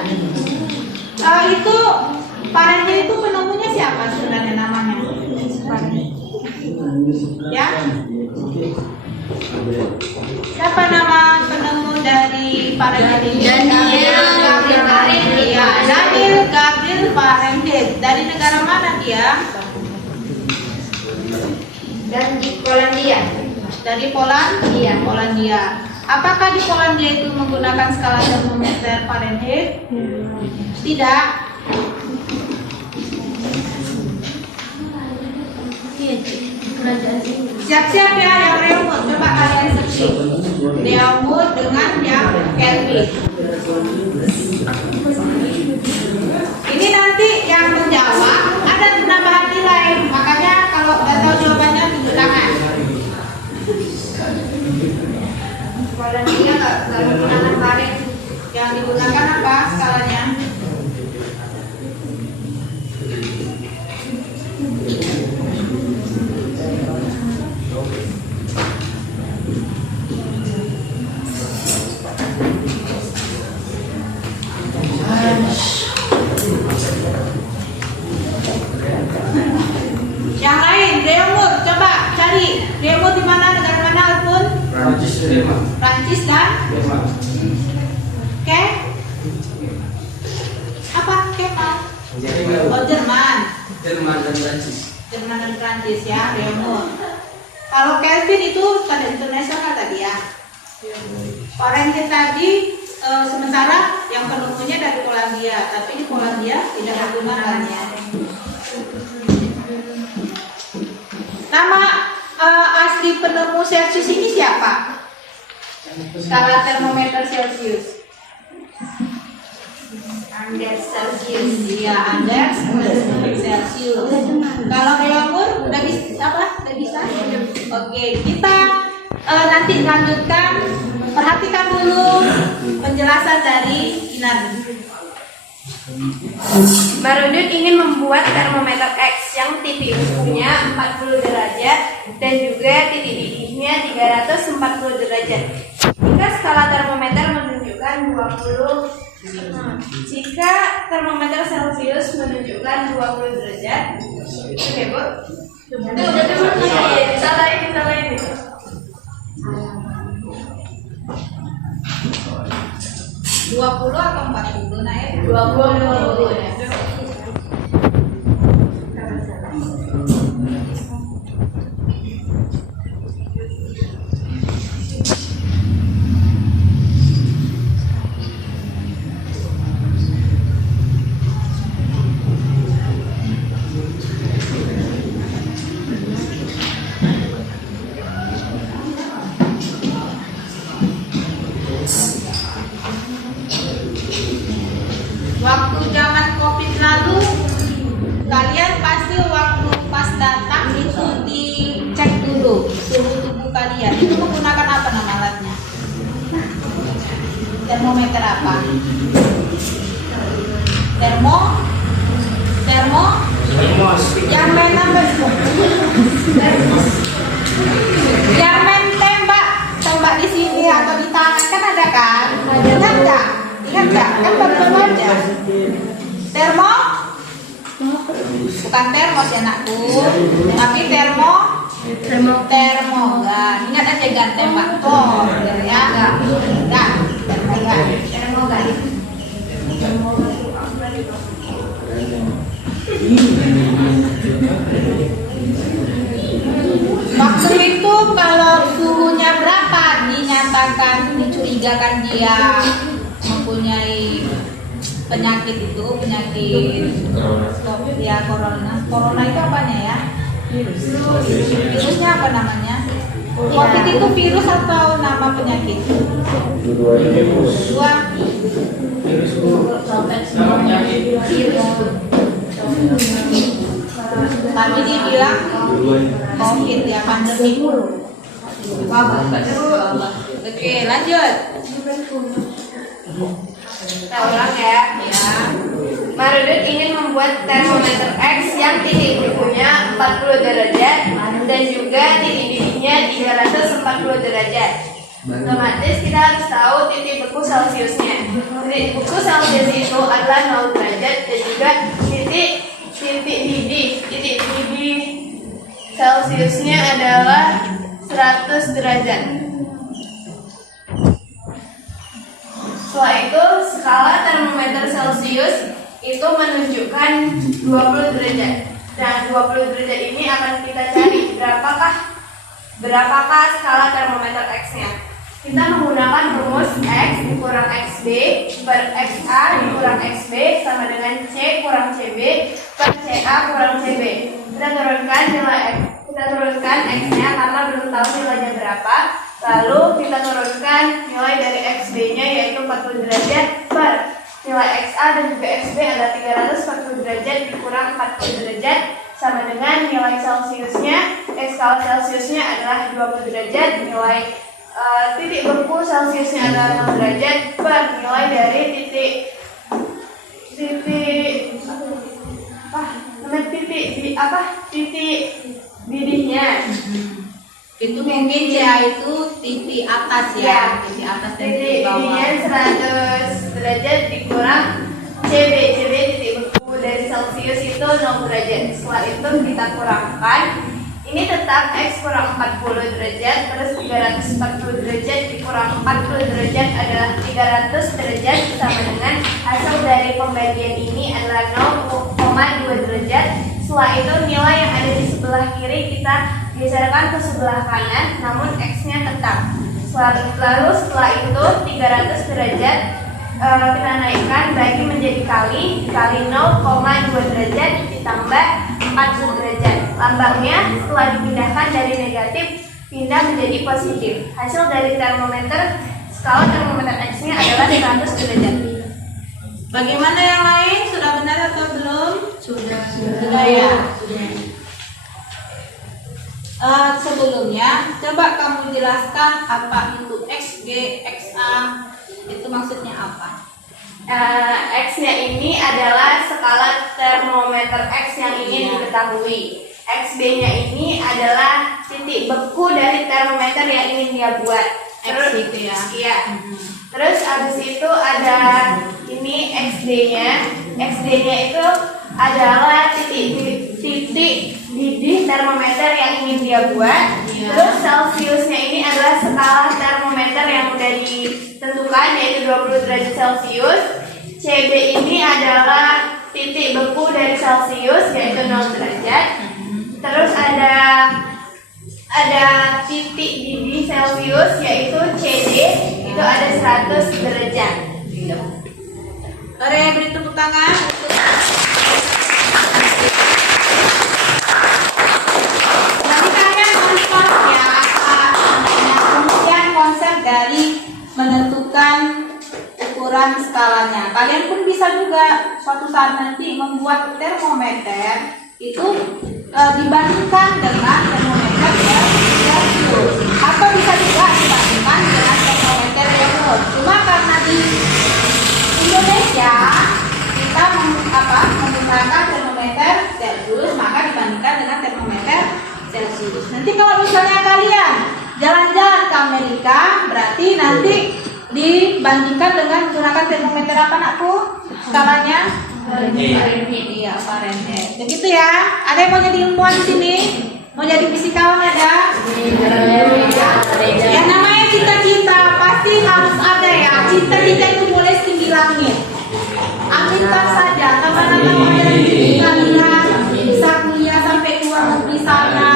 Itu parentnya itu penemunya siapa sebenarnya namanya? Ya? Siapa nama penemu dari Fahrenheit ini? Daniel Gabriel Fahrenheit. Ya, Daniel Gabriel Fahrenheit. Dari negara mana dia? Dan di Polandia. Dari Polandia. Polandia. Apakah di Polandia itu menggunakan skala termometer Fahrenheit? Tidak. Siap-siap ya yang remote. Coba kalian searching. Remote dengan yang Kelvin. Ini nanti yang menjawab ada penambahan nilai. Makanya kalau nggak tahu jawabannya tunjuk tangan. Polandia nggak menggunakan Fahrenheit. Yang digunakan apa skalanya? Yang lain, remote, coba cari remote di mana, negara mana pun? Prancis dan? Oke? Apa? Kemal? Oh, Jerman. Jerman dan Prancis. Jerman dan Prancis ya, remote. Kalau Kelvin itu pada internasional tadi ya. Fahrenheit tadi sementara yang penemunya dari Polandia, tapi di Polandia tidak menggunakannya. Nama asli penemu Celsius ini siapa? Skala termometer Celsius. Anders Celsius. Iya, Anders Celsius. Kalau Reaumur udah bisa apa? Udah bisa? Oke, kita nanti lanjutkan. Perhatikan dulu penjelasan dari Kinar. Marudut ingin membuat termometer X yang titik ukurnya 40 derajat dan juga titik didihnya 340 derajat. Jika skala termometer menunjukkan 20, jika termometer Celsius menunjukkan 20 derajat, oke Bu? Salah ini. 20 atau 40 naik? 20 ya. Waktu zaman COVID lalu, kalian pasti waktu pas datang itu dicek dulu suhu tubuh kalian. Itu menggunakan apa nama alatnya? Termometer apa? Yang main apa? Yang main tembak di sini atau di tangan kan ada kan? Ingat nggak? Kan baru aja. Termo? Bukan termos ya anakku, tapi termo. Nah, ingat aja gan tembak tuh, ya. Termo. Waktu itu kalau suhunya berapa dinyatakan dicurigakan dia mempunyai penyakit ya corona itu apanya ya? Virusnya apa namanya? COVID itu virus atau nama penyakit? Dua. Tapi dia bilang COVID ya, pandemi. Oke, lanjut. Kita ulang ya. Marudut ingin membuat termometer X yang titik berpunya 40 derajat dan juga titik didihnya 340 derajat. Otomatis kita harus tahu titik beku Celciusnya. Titik beku Celcius itu adalah 0 derajat dan juga titik didih Celciusnya adalah 100 derajat. Setelah itu, skala termometer Celcius itu menunjukkan 20 derajat. Dan 20 derajat ini akan kita cari berapakah skala termometer X-nya. Kita menggunakan rumus X dikurang XB per XA dikurang XB sama dengan C kurang CB per CA kurang CB. Kita turunkan X-nya karena belum tahu nilainya berapa. Lalu kita turunkan nilai dari XB-nya yaitu 40 derajat per nilai XA dan juga XB ada 340 derajat dikurang 40 derajat sama dengan nilai Celciusnya, skala Celciusnya adalah 20 derajat, nilai titik beku Celciusnya adalah 0 derajat per nilai dari titik didihnya. Itu mungkin CA itu titik atas ya, titik atas dan titik bawah. Didihnya 100 derajat dikurang CB titik beku dari Celcius itu 0 derajat. Setelah itu kita kurangkan. Ini tetap X kurang 40 derajat, terus 340 derajat dikurang 40 derajat adalah 300 derajat sama dengan hasil dari pembagian ini adalah 0,2 derajat. Setelah itu nilai yang ada di sebelah kiri kita geserkan ke sebelah kanan, namun X-nya tetap. Lalu setelah itu 300 derajat kita naikkan bagi menjadi kali 0,2 derajat ditambah 40 derajat. Lambangnya setelah dipindahkan dari negatif pindah menjadi positif. Hasil dari termometer skala termometer X-nya adalah 100 derajat. Bagaimana yang lain? Sudah benar atau belum? Sudah ya. Sebelumnya, coba kamu jelaskan apa itu XG, XA, itu maksudnya apa? X-nya ini adalah skala termometer X yang ingin diketahui. XB-nya ini adalah titik beku dari termometer yang ingin dia buat. Terus X itu ya? Iya. Terus habis itu ada ini XD-nya. XD-nya itu adalah titik didih termometer yang ingin dia buat. Iya. Terus Celciusnya ini adalah skala termometer yang sudah ditentukan yaitu 20 derajat Celcius. CB ini adalah titik beku dari Celcius yaitu 0 derajat. Terus ada titik didih Celcius yaitu CD itu ada 100 derajat. Oke, beri tepuk tangan. Nanti kalian konsep ya, kemudian konsep dari menentukan ukuran skalanya. Kalian pun bisa juga suatu saat nanti membuat termometer itu dibandingkan dengan termometer Celcius atau bisa juga dibandingkan dengan termometer Reaumur. Cuma karena di Indonesia kita menggunakan termometer Celcius, maka dibandingkan dengan termometer Celcius. Nanti kalau misalnya kalian jalan-jalan ke Amerika, berarti nanti dibandingkan dengan menggunakan termometer apa nakku? Skalanya? Fahrenheit, iya Fahrenheit. Begitu ya. Ada yang mau jadi ilmuwan di sini? Mau jadi fisikawan ada? Yang namanya cita-cita pasti harus ada ya. Cita-cita itu boleh setinggi langit. Aminkan saja teman-teman mau jadi kalian bisa kuliah sampai ke luar negeri sana.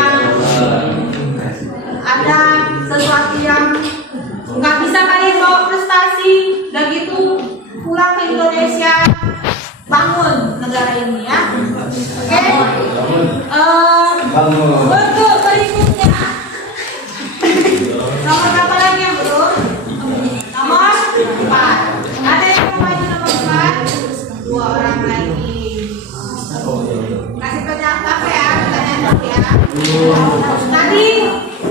Ada sesuatu yang nggak bisa kalian bawa prestasi, udah gitu pulang ke Indonesia, bangun negara ini ya. Oke? Bentuk berikutnya. Nomor berapa lagi yang belum? Nomor 4. Ada yang mau maju nomor 4? 2 orang lagi. Kasih pertanyaan apa ya? Pertanyaan ya. Tadi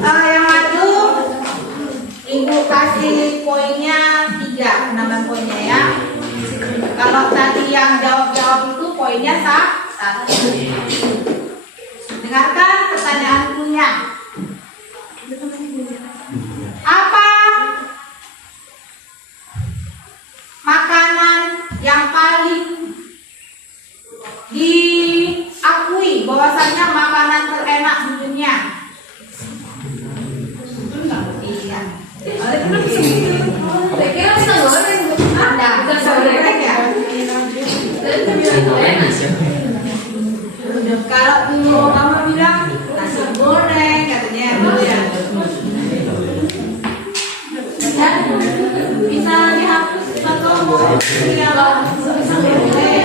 yang maju Ibu kasih poinnya 3, penambahan poinnya ya. Kalau tadi yang jawab poinnya satu. Dengarkan pertanyaan punya. Apa makanan yang paling diakui bahwasannya makanan terenak di dunia? Iya. Ada, goreng ya. Kalau dulu kamu bilang nasi goreng katanya ya. Dan bisa dihapus atau mau bisa boleh.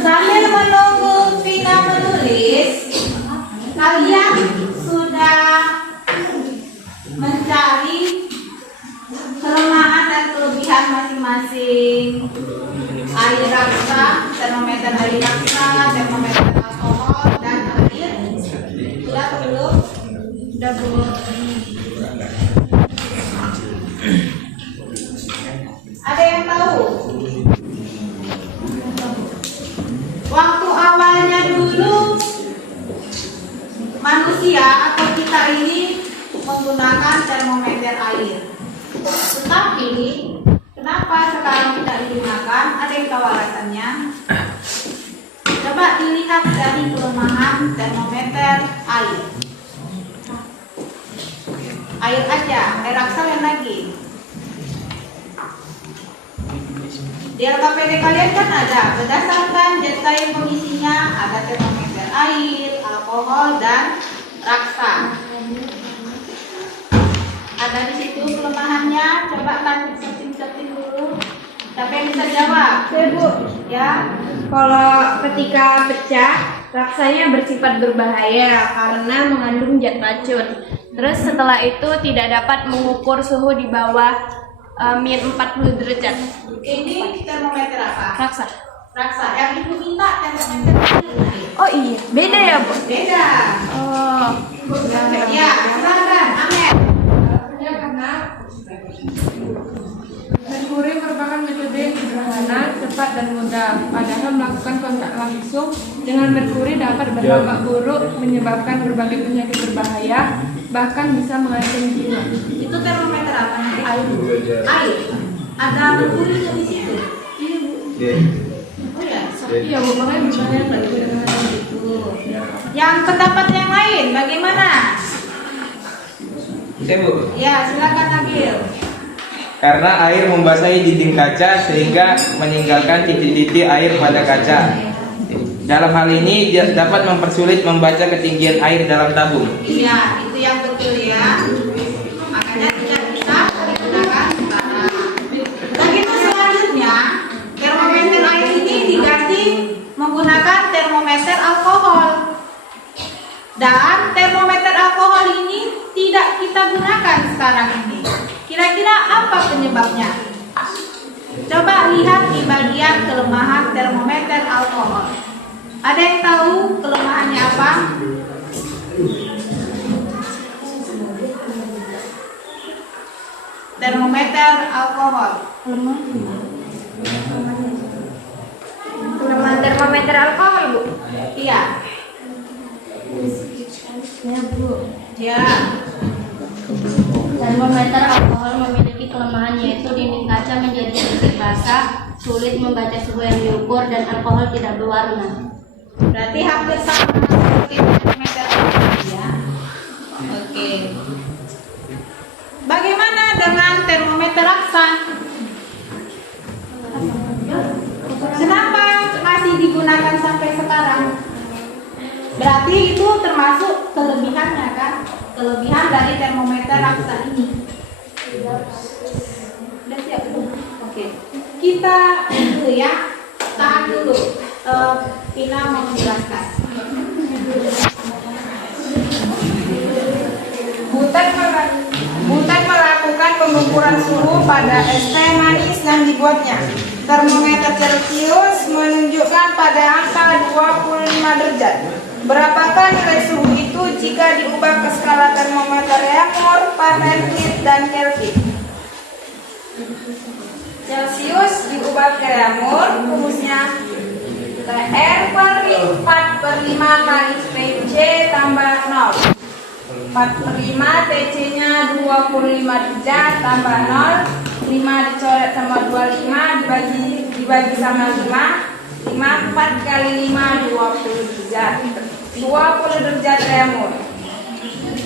Sambil menunggu Vina menulis, kalian sudah mencari kelemahan dan kelebihan masing-masing air raksa, termometer air raksa, termometer alkohol, dan air. Sudah belum? Sudah belum. Ada yang tahu? Waktu awalnya dulu manusia atau kita ini menggunakan termometer air. Tetapi kenapa sekarang kita digunakan? Ada yang tahu alasannya? Coba dilihat dari kelemahan termometer air. Air aja, air raksa yang lagi. Di LKPD kalian kan ada berdasarkan zat cair pengisinya, ada termometer air, alkohol, dan raksa. Ada di situ kelemahannya. Coba kan setting dulu. Siapa yang bisa jawab? Saya Bu, Ya. kalau ketika pecah, raksanya bersifat berbahaya karena mengandung zat racun. Terus setelah itu tidak dapat mengukur suhu di bawah min 40 derajat. Ini termometer apa? Raksa. Raksa. Yang ibu minta termometer air. Oh iya, beda ya Bu? Beda. Oh. Ya, silakan. Amin. Ya, karena merkuri merupakan metode yang sederhana, cepat dan mudah. Padahal melakukan kontak langsung dengan merkuri dapat berdampak buruk, menyebabkan berbagai penyakit berbahaya, bahkan bisa mengancam jiwa. Itu termometer apa nanti? Air. Ada merkuri di situ. Iya Bu. Oh ya. Iya, Bu, makanya berbahaya nggak dengan itu. Yang pendapat yang lain bagaimana? Saya Bu. Ya, silakan Nabil. Karena air membasahi dinding kaca sehingga meninggalkan titik-titik air pada kaca. Dalam hal ini dia dapat mempersulit membaca ketinggian air dalam tabung. Iya, itu yang betul ya. Makanya tidak bisa digunakan sekarang. Begitu selanjutnya, termometer air ini diganti menggunakan termometer alkohol. Dan termometer alkohol ini tidak kita gunakan sekarang ini. Kira-kira apa penyebabnya? Coba lihat di bagian kelemahan termometer alkohol. Ada yang tahu kelemahannya apa? Termometer alkohol. Kelemahan termometer alkohol Bu? Iya. Ya Bu. Ya. Termometer alkohol memiliki kelemahan yaitu dinding kaca menjadi sedikit basah, sulit membaca suhu yang diukur, dan alkohol tidak berwarna. Berarti hampir sama seperti termometer alkohol ya. Oke. Bagaimana dengan termometer raksa? Kenapa masih digunakan sampai sekarang? Berarti itu termasuk kelebihannya kan? Kelebihan dari termometer raksa ini. Sudah siap belum? Oke. Kita dulu ya. Tahan dulu. Pina mau menjelaskan. pengukuran suhu pada es teh manis yang dibuatnya. Termometer Celcius menunjukkan pada angka 25 derajat. Berapakah nilai suhu itu jika diubah ke skala termometer Reaumur, Fahrenheit, dan Kelvin? Celcius diubah ke Reaumur, rumusnya TR per 4/5 kali PC tambah 0. 4/5 TC-nya 25 derajat tambah 0. 5 dicoret sama 25 dibagi sama 5. 4 kali 5 20 derajat. 20 derajat Reaumur.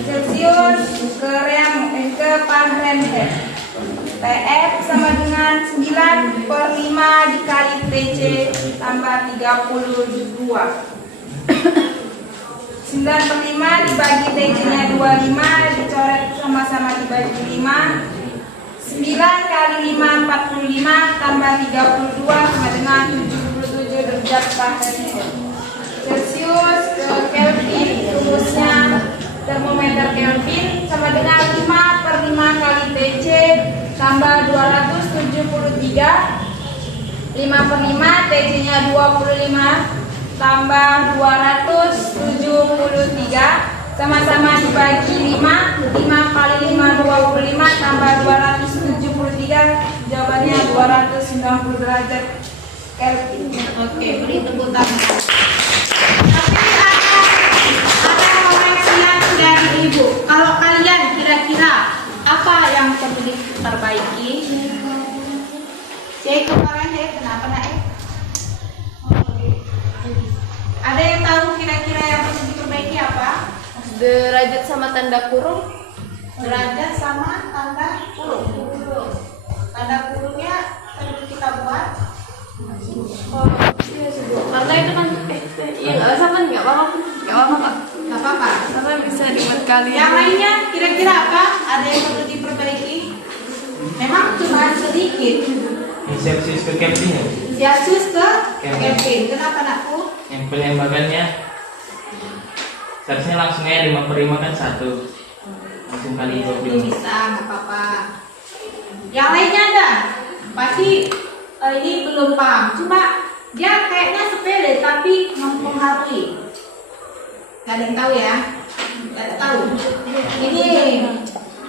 Celcius ke Reaumur ke Fahrenheit. TF sama dengan 9/5 dikali TC tambah 32. 9/5 dibagi TC-nya 25 dicoret sama-sama dibagi 5. 9 kali 5 45 tambah 32 sama dengan 77 derajat Fahrenheit. Celcius ke Kelvin, rumusnya termometer Kelvin sama dengan 5/5 kali TC tambah 273. 5/5 TC-nya 25 tambah 273 sama-sama dibagi 5. 5 kali 5 25 tambah 273, jawabannya 290 derajat Kelvin. Oke, beri tepuk tangan. Tapi ada koreksian dari ibu. Kalau kalian kira-kira apa yang perlu diperbaiki? Cek kemarin ya, kenapa nak? Ada yang tahu kira-kira yang perlu diperbaiki apa? Derajat sama tanda kurung. Derajat sama tanda kurung. Tanda kurungnya perlu kita buat. Oh, iya sih Bu. Tanda itu kan iya nggak usah kan nggak apa-apa Pak. Nggak apa-apa. Tanda bisa dibuat kali. Yang lainnya kira-kira apa? Ada yang perlu diperbaiki? Memang cuma sedikit. Celcius ke Kelvin ya? Celcius ke Kelvin. Kenapa nakku? Yang pelembagannya seharusnya langsung aja 5/5 kan 1. Langsung kali 20. Bisa, nggak apa-apa. Yang lainnya ada? Pasti ini belum paham. Cuma dia kayaknya sepele tapi mempengaruhi. Gak ada yang tahu ya? Gak ada tahu. Ini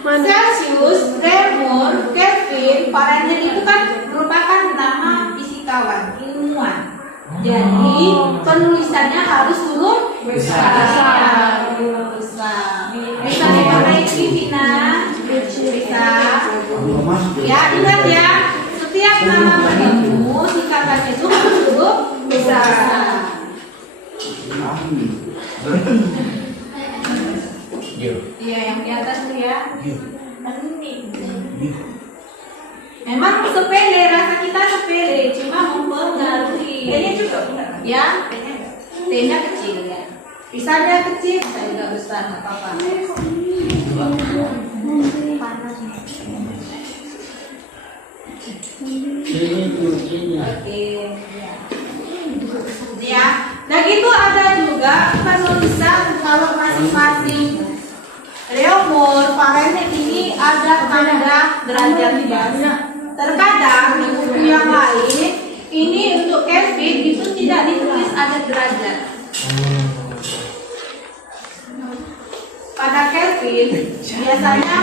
Celcius, Reaumur, Kelvin, Fahrenheit itu kan merupakan nama fisikawan, ilmuwan. Jadi penulisannya harus huruf besar. Bisa diperbaiki, Vina? Bisa. Ya, ingat ya. Setiap nama penemu singkatannya itu harus huruf besar. Iya, yang di atas tuh ya. Memang sepele, rasa kita sepele, cuma mempengaruhi. T-nya juga benar. Ya, T-nya kecil ya. Pisahnya kecil, saya juga besar, nggak apa-apa. Oke. Ya, nah gitu ada juga penulisan kalau masing-masing Reaumur, Fahrenheit ini ada tanda derajatnya. Terkadang di buku yang lain ini untuk Kelvin itu tidak ditulis ada derajat. Pada Kelvin biasanya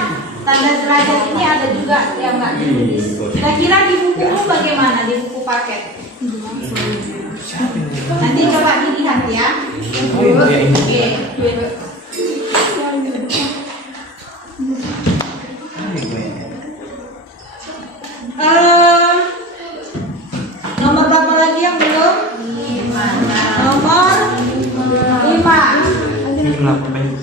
tanda derajat ini ada juga yang nggak ditulis. Kira-kira di bukumu bagaimana, di buku paket? Nanti coba dilihat ya. Oke. Nomor berapa lagi yang belum? Nomor 5.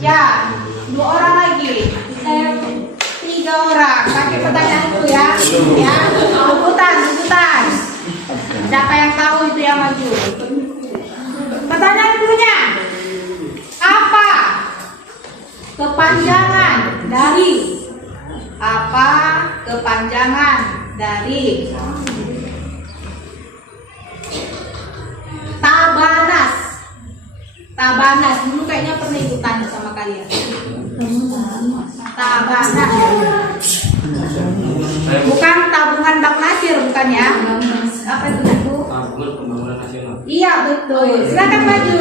Ya, 2 orang lagi. 3 orang. Pakai pertanyaan itu ya. Ya, rebutan. Siapa yang tahu itu yang maju? Pertanyaan gurunya. Apa kepanjangan dari Tabanas? Dulu kayaknya pernah ikutan sama kalian. Tabanas. Bukan tabungan Bank Nasir, bukan ya? Apa itu Bu? Tabungan Pembangunan Nasional. Iya betul. Silakan maju.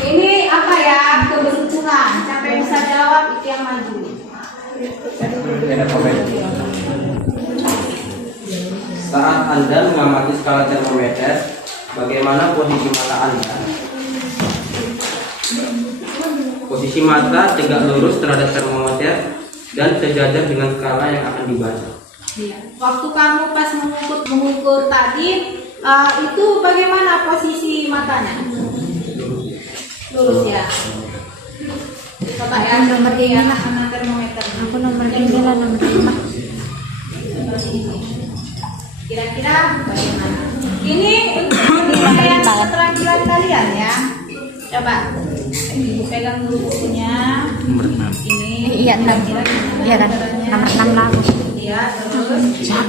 Ini apa ya? Keberuntungan. Siapa yang bisa jawab itu yang maju. Saat Anda mengamati skala termometer, bagaimana posisi mata Anda? Posisi mata tegak lurus terhadap termometer dan sejajar dengan skala yang akan dibaca. Waktu kamu pas mengukur tadi, itu bagaimana posisi matanya? Lurus ya. Coba ya, nomor 5 termometer. Aku nomor 9, nomor 5. Kira-kira bagaimana? Ini untuk penilaian keterampilan kalian ya. Coba Ibu pegang dulu bukunya. Ini Iya, 6. Iya kan? Nomor 6 lah. Iya, terus lihat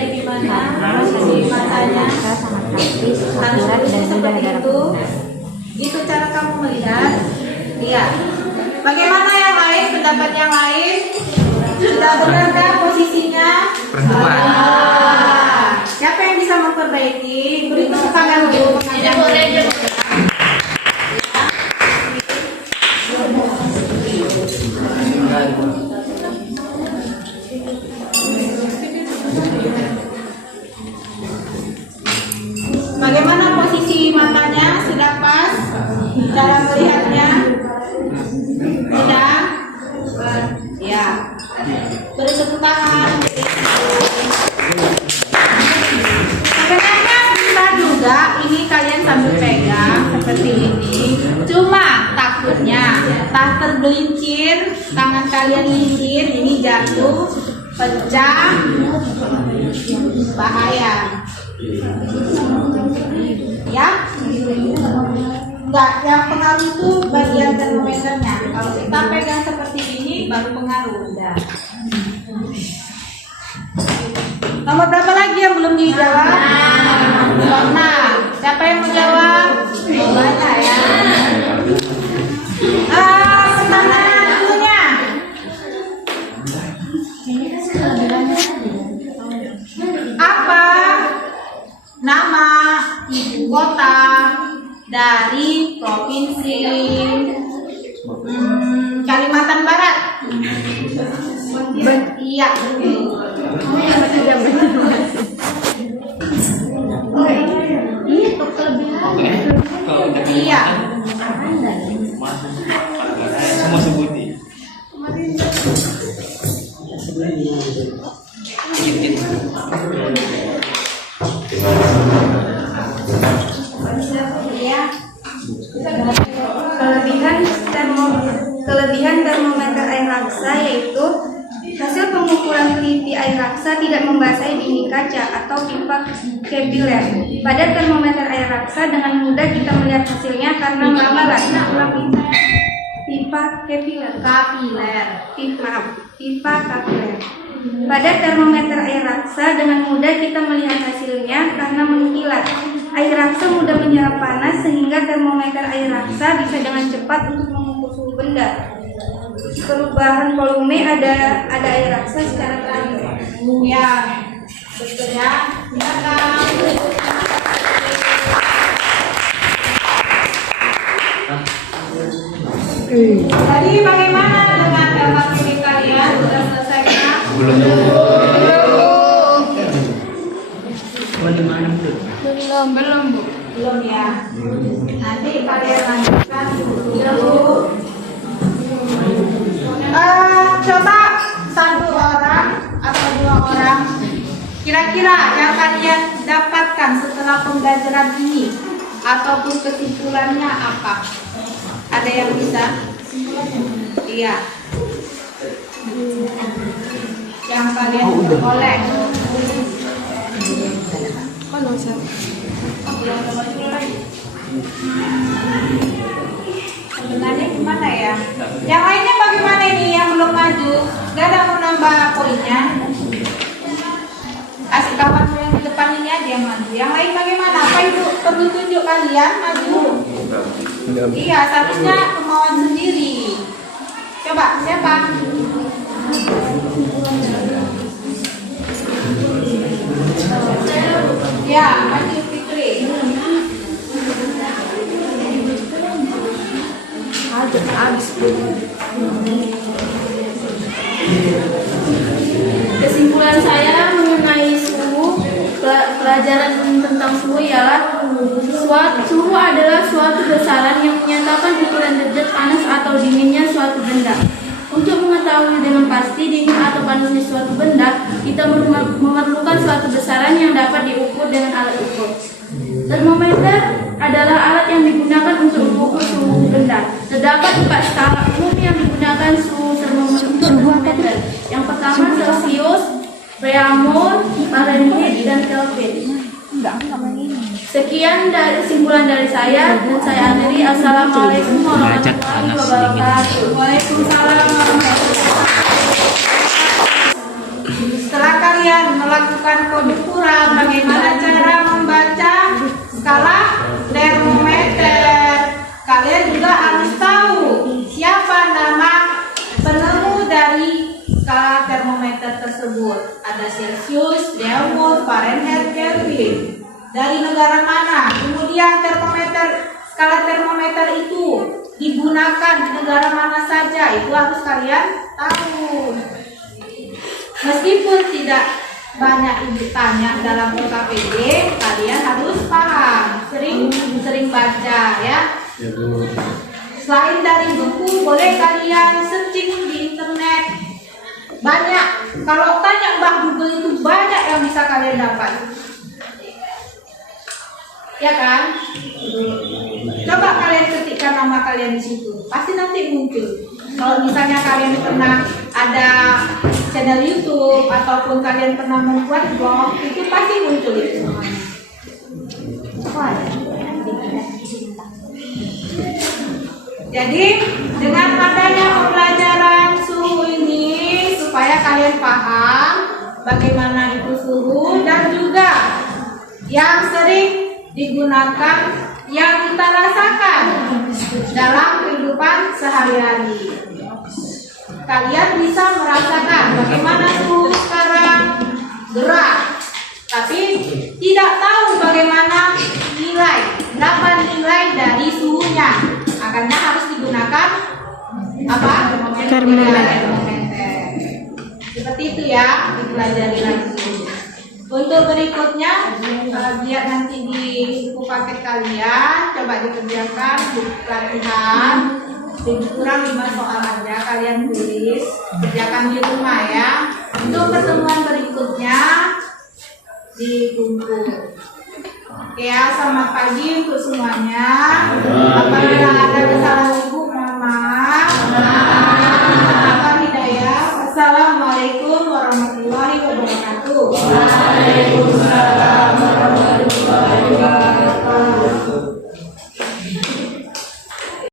deh gimana posisi matanya. Sangat praktis, Harus akurat dan mudah seperti dalam. itu. Itu cara kamu melihat. Lihat. Bagaimana yang lain? Pendapat yang lain? Sudah benar kan posisinya? Siapa yang bisa memperbaiki? Beri tepuk tangan dulu. Bagaimana posisi matanya? Sudah pas? Cara melihatnya? Sudah? Ya. Beri tepuk tangan. Sebenarnya bisa juga ini kalian sambil pegang seperti ini. Cuma takutnya tak tergelincir, tangan kalian lincir, ini jatuh, pecah, bahaya. Ya? Enggak, yang pengaruh itu bagian termometernya. Kalau kita pegang seperti ini baru pengaruh. Udah. Nomor berapa lagi yang belum dijawab? Nah, siapa yang mau jawab? Banyak ya. Semangat dulunya. Apa nama ibu kota dari provinsi Kalimantan Barat? Iya. Iya. Semua sebutin. Kelebihan termometer air raksa yaitu hasil pengukuran teliti air raksa tidak membasahi dinding kaca atau pipa kapiler. Pada termometer air raksa dengan mudah kita melihat hasilnya karena pipa kapiler. Pipa kapiler. Pada termometer air raksa dengan mudah kita melihat hasilnya karena mengkilat. Air raksa mudah menyerap panas sehingga termometer air raksa bisa dengan cepat untuk mengukur suhu benda. Perubahan volume ada air raksa secara terakhir. Ya, betul ya. Jadi bagaimana dengan ilmu kalian? Sudah selesai kan? Belum, Bu. Belum ya. Nanti kalian lanjutkan dulu. Coba satu orang atau dua orang kira-kira yang kalian dapatkan setelah pembelajaran ini ataupun kesimpulannya apa? Ada yang bisa? Iya. Yang kalian peroleh. Sebenarnya gimana ya? Yang lainnya bagaimana ini yang belum maju? Gak ada mau nambah poinnya? Kasih kawanmu yang di depan ini aja yang maju. Yang lain bagaimana? Apa ibu perlu tunjuk kalian maju? Iya, seharusnya kemauan sendiri. Coba, siapa? Ya, maju Fitri. Kesimpulan saya mengenai suhu, pelajaran tentang suhu ialah suhu adalah suatu besaran yang menyatakan ukuran derajat panas atau dinginnya suatu benda. Untuk mengetahui dengan pasti dingin atau panasnya suatu benda, kita memerlukan suatu besaran yang dapat diukur dengan alat ukur. Termometer adalah alat yang digunakan untuk mengukur suhu benda. Terdapat 4 skala umum yang digunakan suhu termometer. Yang pertama Celcius, Reaumur, Fahrenheit, dan Kelvin. Sekian dari kesimpulan dari saya dan saya akhiri. Assalamualaikum warahmatullahi wabarakatuh. Waalaikumsalam warahmatullahi wabarakatuh. Setelah kalian melakukan pengukuran bagaimana cara membaca skala termometer, kalian juga harus tahu siapa nama penemu dari skala termometer tersebut. Ada Celcius, Reaumur, Fahrenheit, Kelvin. Dari negara mana? Kemudian skala termometer itu digunakan di negara mana saja, itu harus kalian tahu. Meskipun tidak banyak ditanya dalam KPD, kalian harus paham, sering baca ya. Selain dari buku, boleh kalian searching di internet. Banyak, kalau tanya Mbak Google itu banyak yang bisa kalian dapat. Ya kan? Coba kalian ketikkan nama kalian di situ, pasti nanti muncul. Kalau misalnya kalian pernah ada channel YouTube ataupun kalian pernah membuat blog, itu pasti muncul itu semuanya. Jadi dengan adanya pembelajaran suhu ini supaya kalian paham bagaimana itu suhu dan juga yang sering digunakan yang kita rasakan dalam kehidupan sehari-hari. Kalian bisa merasakan bagaimana suhu sekarang gerak, tapi tidak tahu bagaimana berapa nilai dari suhunya. Makanya harus digunakan apa? Termometer. Seperti itu ya, dipelajari lagi. Untuk berikutnya, biar nanti di buku paket kalian coba dikerjakan buku latihan. Kurang 5 soal aja kalian tulis, kerjakan di rumah ya. Untuk pertemuan berikutnya dikumpul. Oke ya, selamat pagi untuk semuanya. Apabila ada kesalahan ibu, mohon maaf. Hidayah. Assalamualaikum warahmatullahi wabarakatuh. Waalaikumsalam.